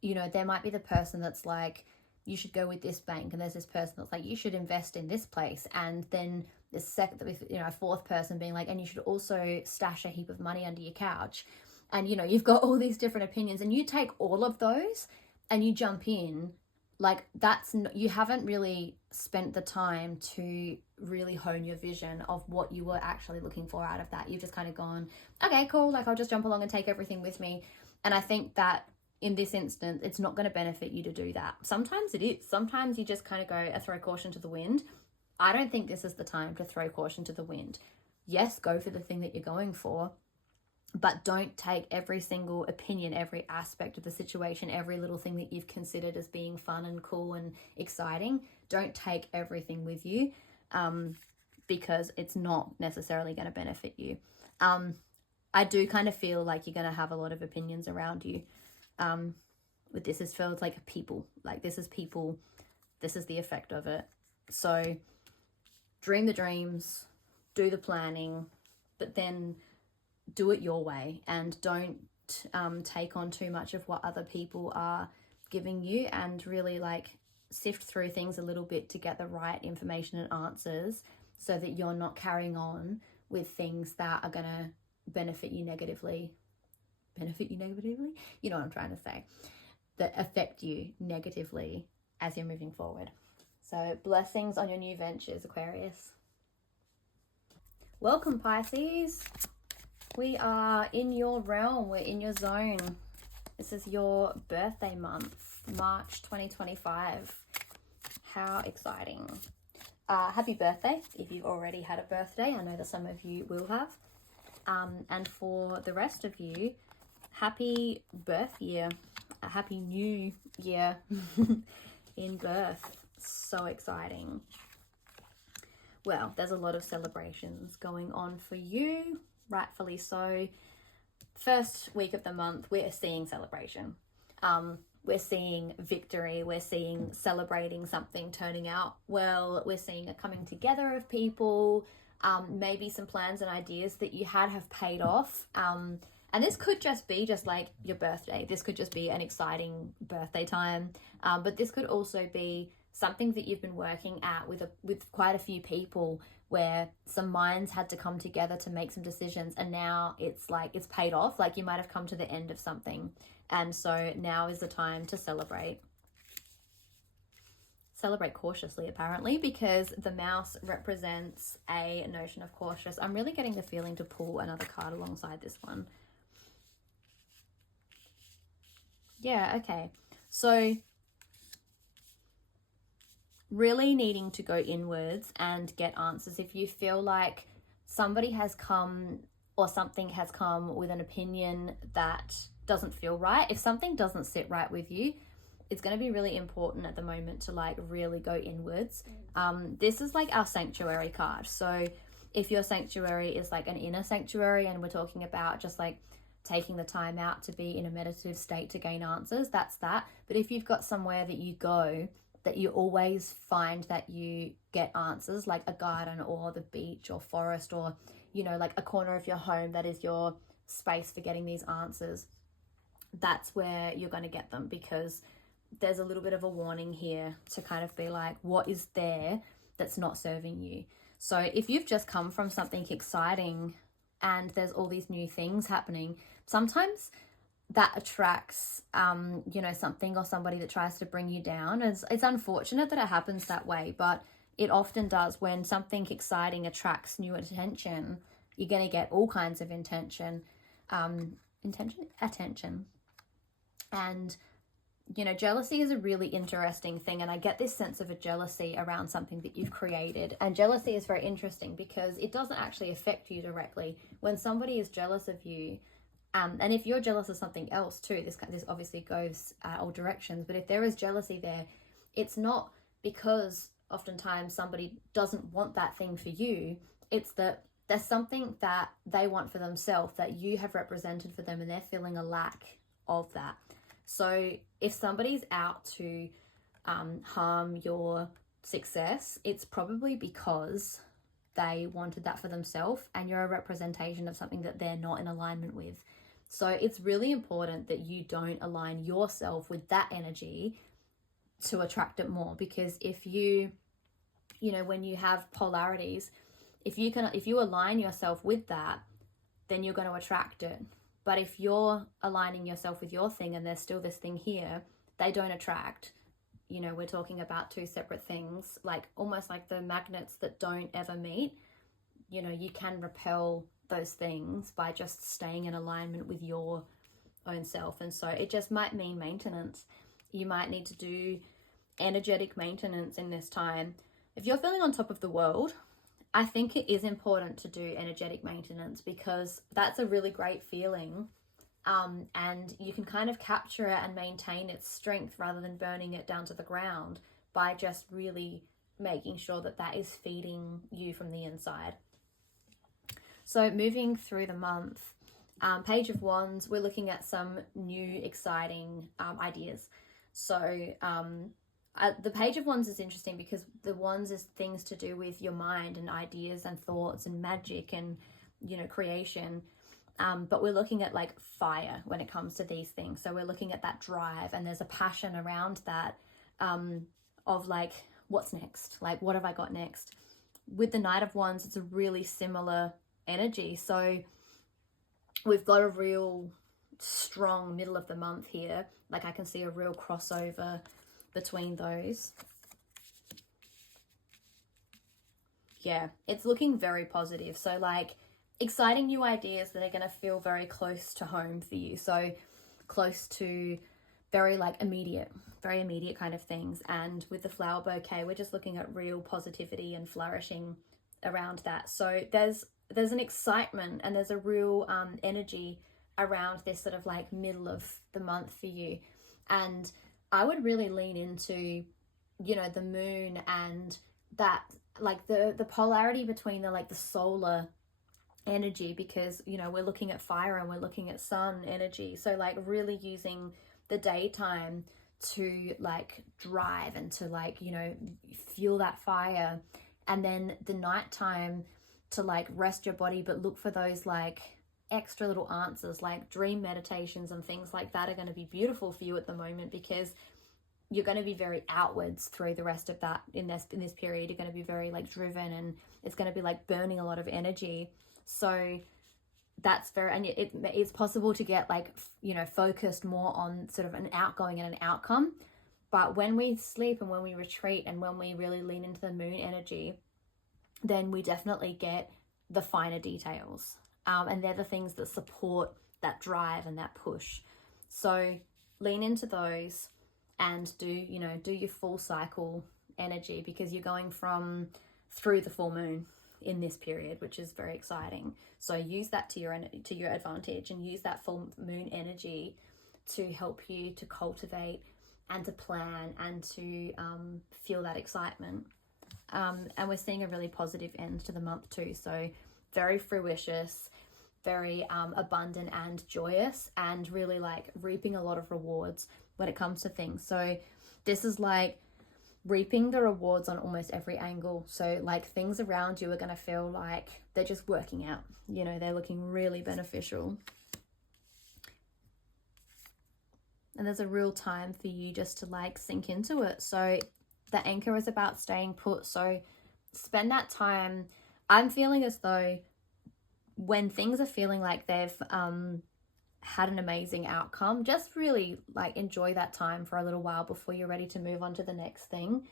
you know, there might be the person that's like, you should go with this bank, and there's this person that's like, you should invest in this place, and then the second, you know, a 4th person being like, and you should also stash a heap of money under your couch. And, you know, you've got all these different opinions, and you take all of those and you jump in. Like, you haven't really spent the time to really hone your vision of what you were actually looking for out of that. You've just kind of gone, okay, cool, like I'll just jump along and take everything with me. And I think that in this instance, it's not going to benefit you to do that. Sometimes it is. Sometimes you just kind of go, throw caution to the wind. I don't think this is the time to throw caution to the wind. Yes, go for the thing that you're going for, but don't take every single opinion, every aspect of the situation, every little thing that you've considered as being fun and cool and exciting. Don't take everything with you, because it's not necessarily going to benefit you. I do kind of feel like you're going to have a lot of opinions around you. With this, it feels like people. Like, this is people. This is the effect of it. So dream the dreams, do the planning, but then do it your way, and don't take on too much of what other people are giving you, and really like sift through things a little bit to get the right information and answers, so that you're not carrying on with things that are going to benefit you negatively, you know what I'm trying to say, that affect you negatively as you're moving forward. So blessings on your new ventures, Aquarius. Welcome, Pisces. We are in your realm. We're in your zone. This is your birthday month, March 2025. How exciting. Happy birthday if you've already had a birthday. I know that some of you will have. And for the rest of you, happy birth year. A happy new year in birth. So exciting. Well, there's a lot of celebrations going on for you, rightfully so. First week of the month, we're seeing celebration. We're seeing victory. We're seeing celebrating something turning out well. We're seeing a coming together of people. Maybe some plans and ideas that you had have paid off. And this could just be just like your birthday. This could just be an exciting birthday time. But this could also be something that you've been working at with quite a few people, where some minds had to come together to make some decisions, and now it's like it's paid off. Like, you might have come to the end of something, and so now is the time to celebrate cautiously, apparently, because the mouse represents a notion of cautious. I'm really getting the feeling to pull another card alongside this one. Yeah, okay, so really needing to go inwards and get answers. If you feel like somebody has come or something has come with an opinion that doesn't feel right, if something doesn't sit right with you, it's going to be really important at the moment to like really go inwards. This is like our sanctuary card. So if your sanctuary is like an inner sanctuary, and we're talking about just like taking the time out to be in a meditative state to gain answers, that's that. But if you've got somewhere that you go that you always find that you get answers, like a garden or the beach or forest, or, you know, like a corner of your home that is your space for getting these answers, that's where you're going to get them, because there's a little bit of a warning here to kind of be like, what is there that's not serving you? So if you've just come from something exciting and there's all these new things happening, sometimes that attracts, you know, something or somebody that tries to bring you down. It's unfortunate that it happens that way, but it often does. When something exciting attracts new attention, you're going to get all kinds of attention. And, you know, jealousy is a really interesting thing. And I get this sense of a jealousy around something that you've created. And jealousy is very interesting because it doesn't actually affect you directly. When somebody is jealous of you, and if you're jealous of something else too, this obviously goes all directions, but if there is jealousy there, it's not because oftentimes somebody doesn't want that thing for you. It's that there's something that they want for themselves that you have represented for them, and they're feeling a lack of that. So if somebody's out to harm your success, it's probably because they wanted that for themselves, and you're a representation of something that they're not in alignment with. So it's really important that you don't align yourself with that energy to attract it more, because if you know, when you have polarities, if you align yourself with that, then you're going to attract it. But if you're aligning yourself with your thing and there's still this thing here, they don't attract. You know, we're talking about two separate things, like almost like the magnets that don't ever meet. You know, you can repel those things by just staying in alignment with your own self. And so it just might mean maintenance. You might need to do energetic maintenance in this time. If you're feeling on top of the world, I think it is important to do energetic maintenance, because that's a really great feeling. And you can kind of capture it and maintain its strength rather than burning it down to the ground, by just really making sure that that is feeding you from the inside. So moving through the month, Page of Wands, we're looking at some new exciting ideas. So the Page of Wands is interesting because the Wands is things to do with your mind and ideas and thoughts and magic and, you know, creation. But we're looking at like fire when it comes to these things. So we're looking at that drive, and there's a passion around that, of like, what's next? Like, what have I got next? With the Knight of Wands, it's a really similar energy. So we've got a real strong middle of the month here. Like, I can see a real crossover between those. Yeah, it's looking very positive. So like, exciting new ideas that are going to feel very close to home for you. So close to very like very immediate kind of things. And with the flower bouquet, we're just looking at real positivity and flourishing around that. So there's an excitement and there's a real energy around this sort of like middle of the month for you. And I would really lean into, you know, the moon and that, like the polarity between the like the solar energy, because, you know, we're looking at fire and we're looking at sun energy. So like really using the daytime to like drive and to like, you know, fuel that fire, and then the nighttime to like rest your body, but look for those like extra little answers, like dream meditations and things like that are going to be beautiful for you at the moment, because you're going to be very outwards through the rest of that in this period. You're going to be very like driven, and it's going to be like burning a lot of energy. So that's very, and it's possible to get like, you know, focused more on sort of an outgoing and an outcome. But when we sleep and when we retreat and when we really lean into the moon energy, then we definitely get the finer details. And they're the things that support that drive and that push. So lean into those and do your full cycle energy, because you're going through the full moon in this period, which is very exciting. So use that to your advantage, and use that full moon energy to help you to cultivate and to plan and to feel that excitement. And we're seeing a really positive end to the month too. So very fruitious, very abundant and joyous, and really like reaping a lot of rewards when it comes to things. So this is like reaping the rewards on almost every angle. So like things around you are going to feel like they're just working out, you know, they're looking really beneficial. And there's a real time for you just to like sink into it. So the anchor is about staying put. So spend that time. I'm feeling as though when things are feeling like they've had an amazing outcome, just really like enjoy that time for a little while before you're ready to move on to the next thing.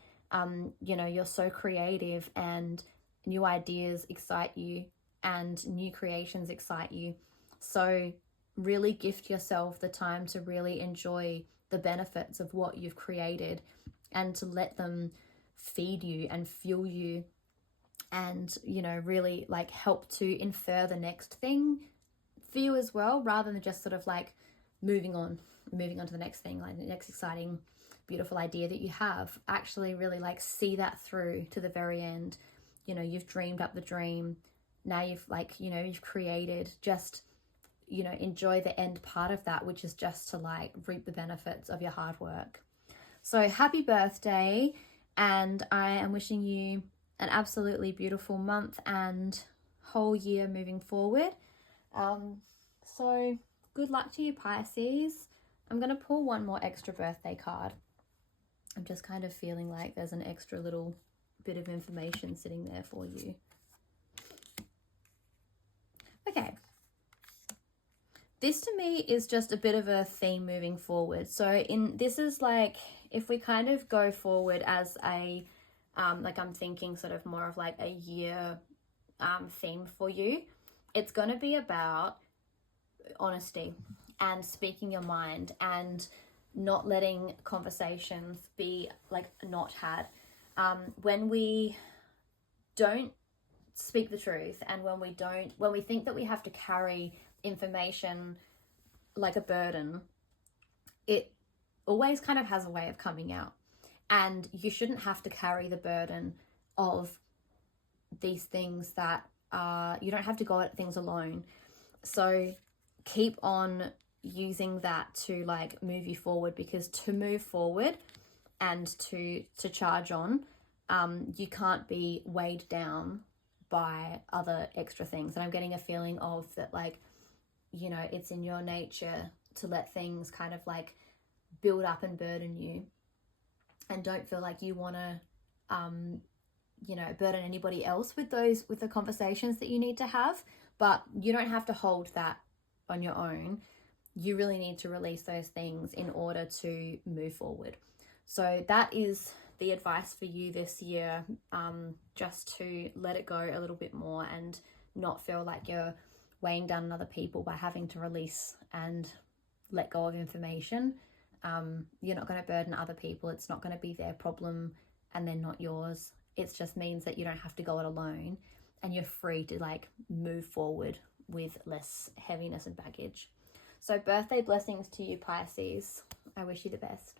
You know, you're so creative, and new ideas excite you and new creations excite you. So really gift yourself the time to really enjoy the benefits of what you've created, and to let them feed you and fuel you, and, you know, really like help to infer the next thing for you as well, rather than just sort of like moving on to the next thing, like the next exciting, beautiful idea that you have. Actually really like see that through to the very end. You know, you've dreamed up the dream. Now you've like, you know, you've created. Just, you know, enjoy the end part of that, which is just to like reap the benefits of your hard work. So happy birthday, and I am wishing you an absolutely beautiful month and whole year moving forward. So good luck to you, Pisces. I'm going to pull one more extra birthday card. I'm just kind of feeling like there's an extra little bit of information sitting there for you. Okay. This to me is just a bit of a theme moving forward. So this is like, if we kind of go forward as a, like I'm thinking sort of more of like a year theme for you, it's going to be about honesty and speaking your mind and not letting conversations be like not had. When we don't speak the truth, and when we think that we have to carry information like a burden, it always kind of has a way of coming out, and you shouldn't have to carry the burden of these things that you don't have to go at things alone. So keep on using that to like move you forward, because to move forward and to charge on, you can't be weighed down by other extra things. And I'm getting a feeling of that, like, you know, it's in your nature to let things kind of like build up and burden you, and don't feel like you want to you know, burden anybody else with the conversations that you need to have. But you don't have to hold that on your own. You really need to release those things in order to move forward. So that is the advice for you this year, just to let it go a little bit more and not feel like you're weighing down other people by having to release and let go of information. You're not going to burden other people. It's not going to be their problem and they're not yours. It just means that you don't have to go it alone, and you're free to like move forward with less heaviness and baggage. So birthday blessings to you, Pisces. I wish you the best.